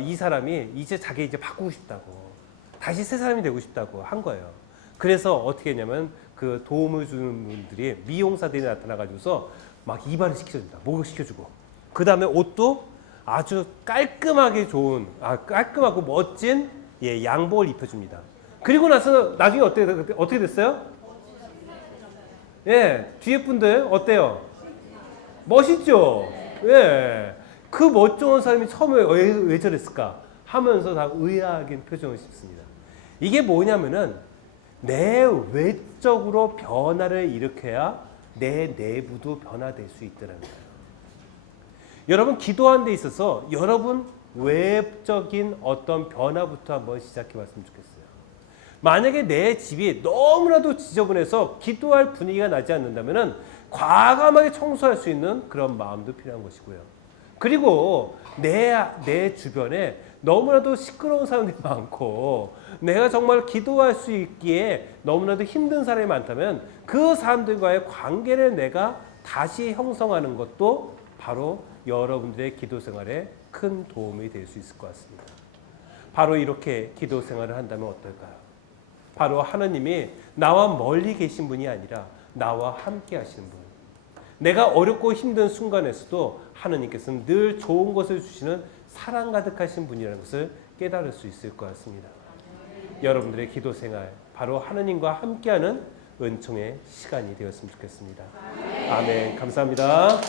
이 사람이 이제 자기 이제 바꾸고 싶다고, 다시 새 사람이 되고 싶다고 한 거예요. 그래서 어떻게 했냐면 그 도움을 주는 분들이 미용사들이 나타나가지고서 막 이발을 시켜줍니다. 목욕 시켜주고, 그 다음에 옷도 아주 깔끔하게 좋은, 깔끔하고 멋진 예, 양복을 입혀줍니다. 그리고 나서 나중에 어떻게 됐어요? 예, 뒤에 분들 어때요? 멋있죠? 예. 그 멀쩡한 사람이 처음에 왜 저랬을까 하면서 다 의아하게 표정을 짓습니다. 이게 뭐냐면은 내 외적으로 변화를 일으켜야 내 내부도 변화될 수 있다는 거예요. 여러분 기도하는 데 있어서 여러분 외적인 어떤 변화부터 한번 시작해 봤으면 좋겠어요. 만약에 내 집이 너무나도 지저분해서 기도할 분위기가 나지 않는다면 과감하게 청소할 수 있는 그런 마음도 필요한 것이고요. 그리고 내 주변에 너무나도 시끄러운 사람들이 많고 내가 정말 기도할 수 있기에 너무나도 힘든 사람이 많다면 그 사람들과의 관계를 내가 다시 형성하는 것도 바로 여러분들의 기도 생활에 큰 도움이 될 수 있을 것 같습니다. 바로 이렇게 기도 생활을 한다면 어떨까요? 바로 하나님이 나와 멀리 계신 분이 아니라 나와 함께 하시는 분. 내가 어렵고 힘든 순간에서도 하나님께서는 늘 좋은 것을 주시는 사랑 가득하신 분이라는 것을 깨달을 수 있을 것 같습니다. 여러분들의 기도 생활, 바로 하나님과 함께하는 은총의 시간이 되었으면 좋겠습니다. 아멘. 감사합니다.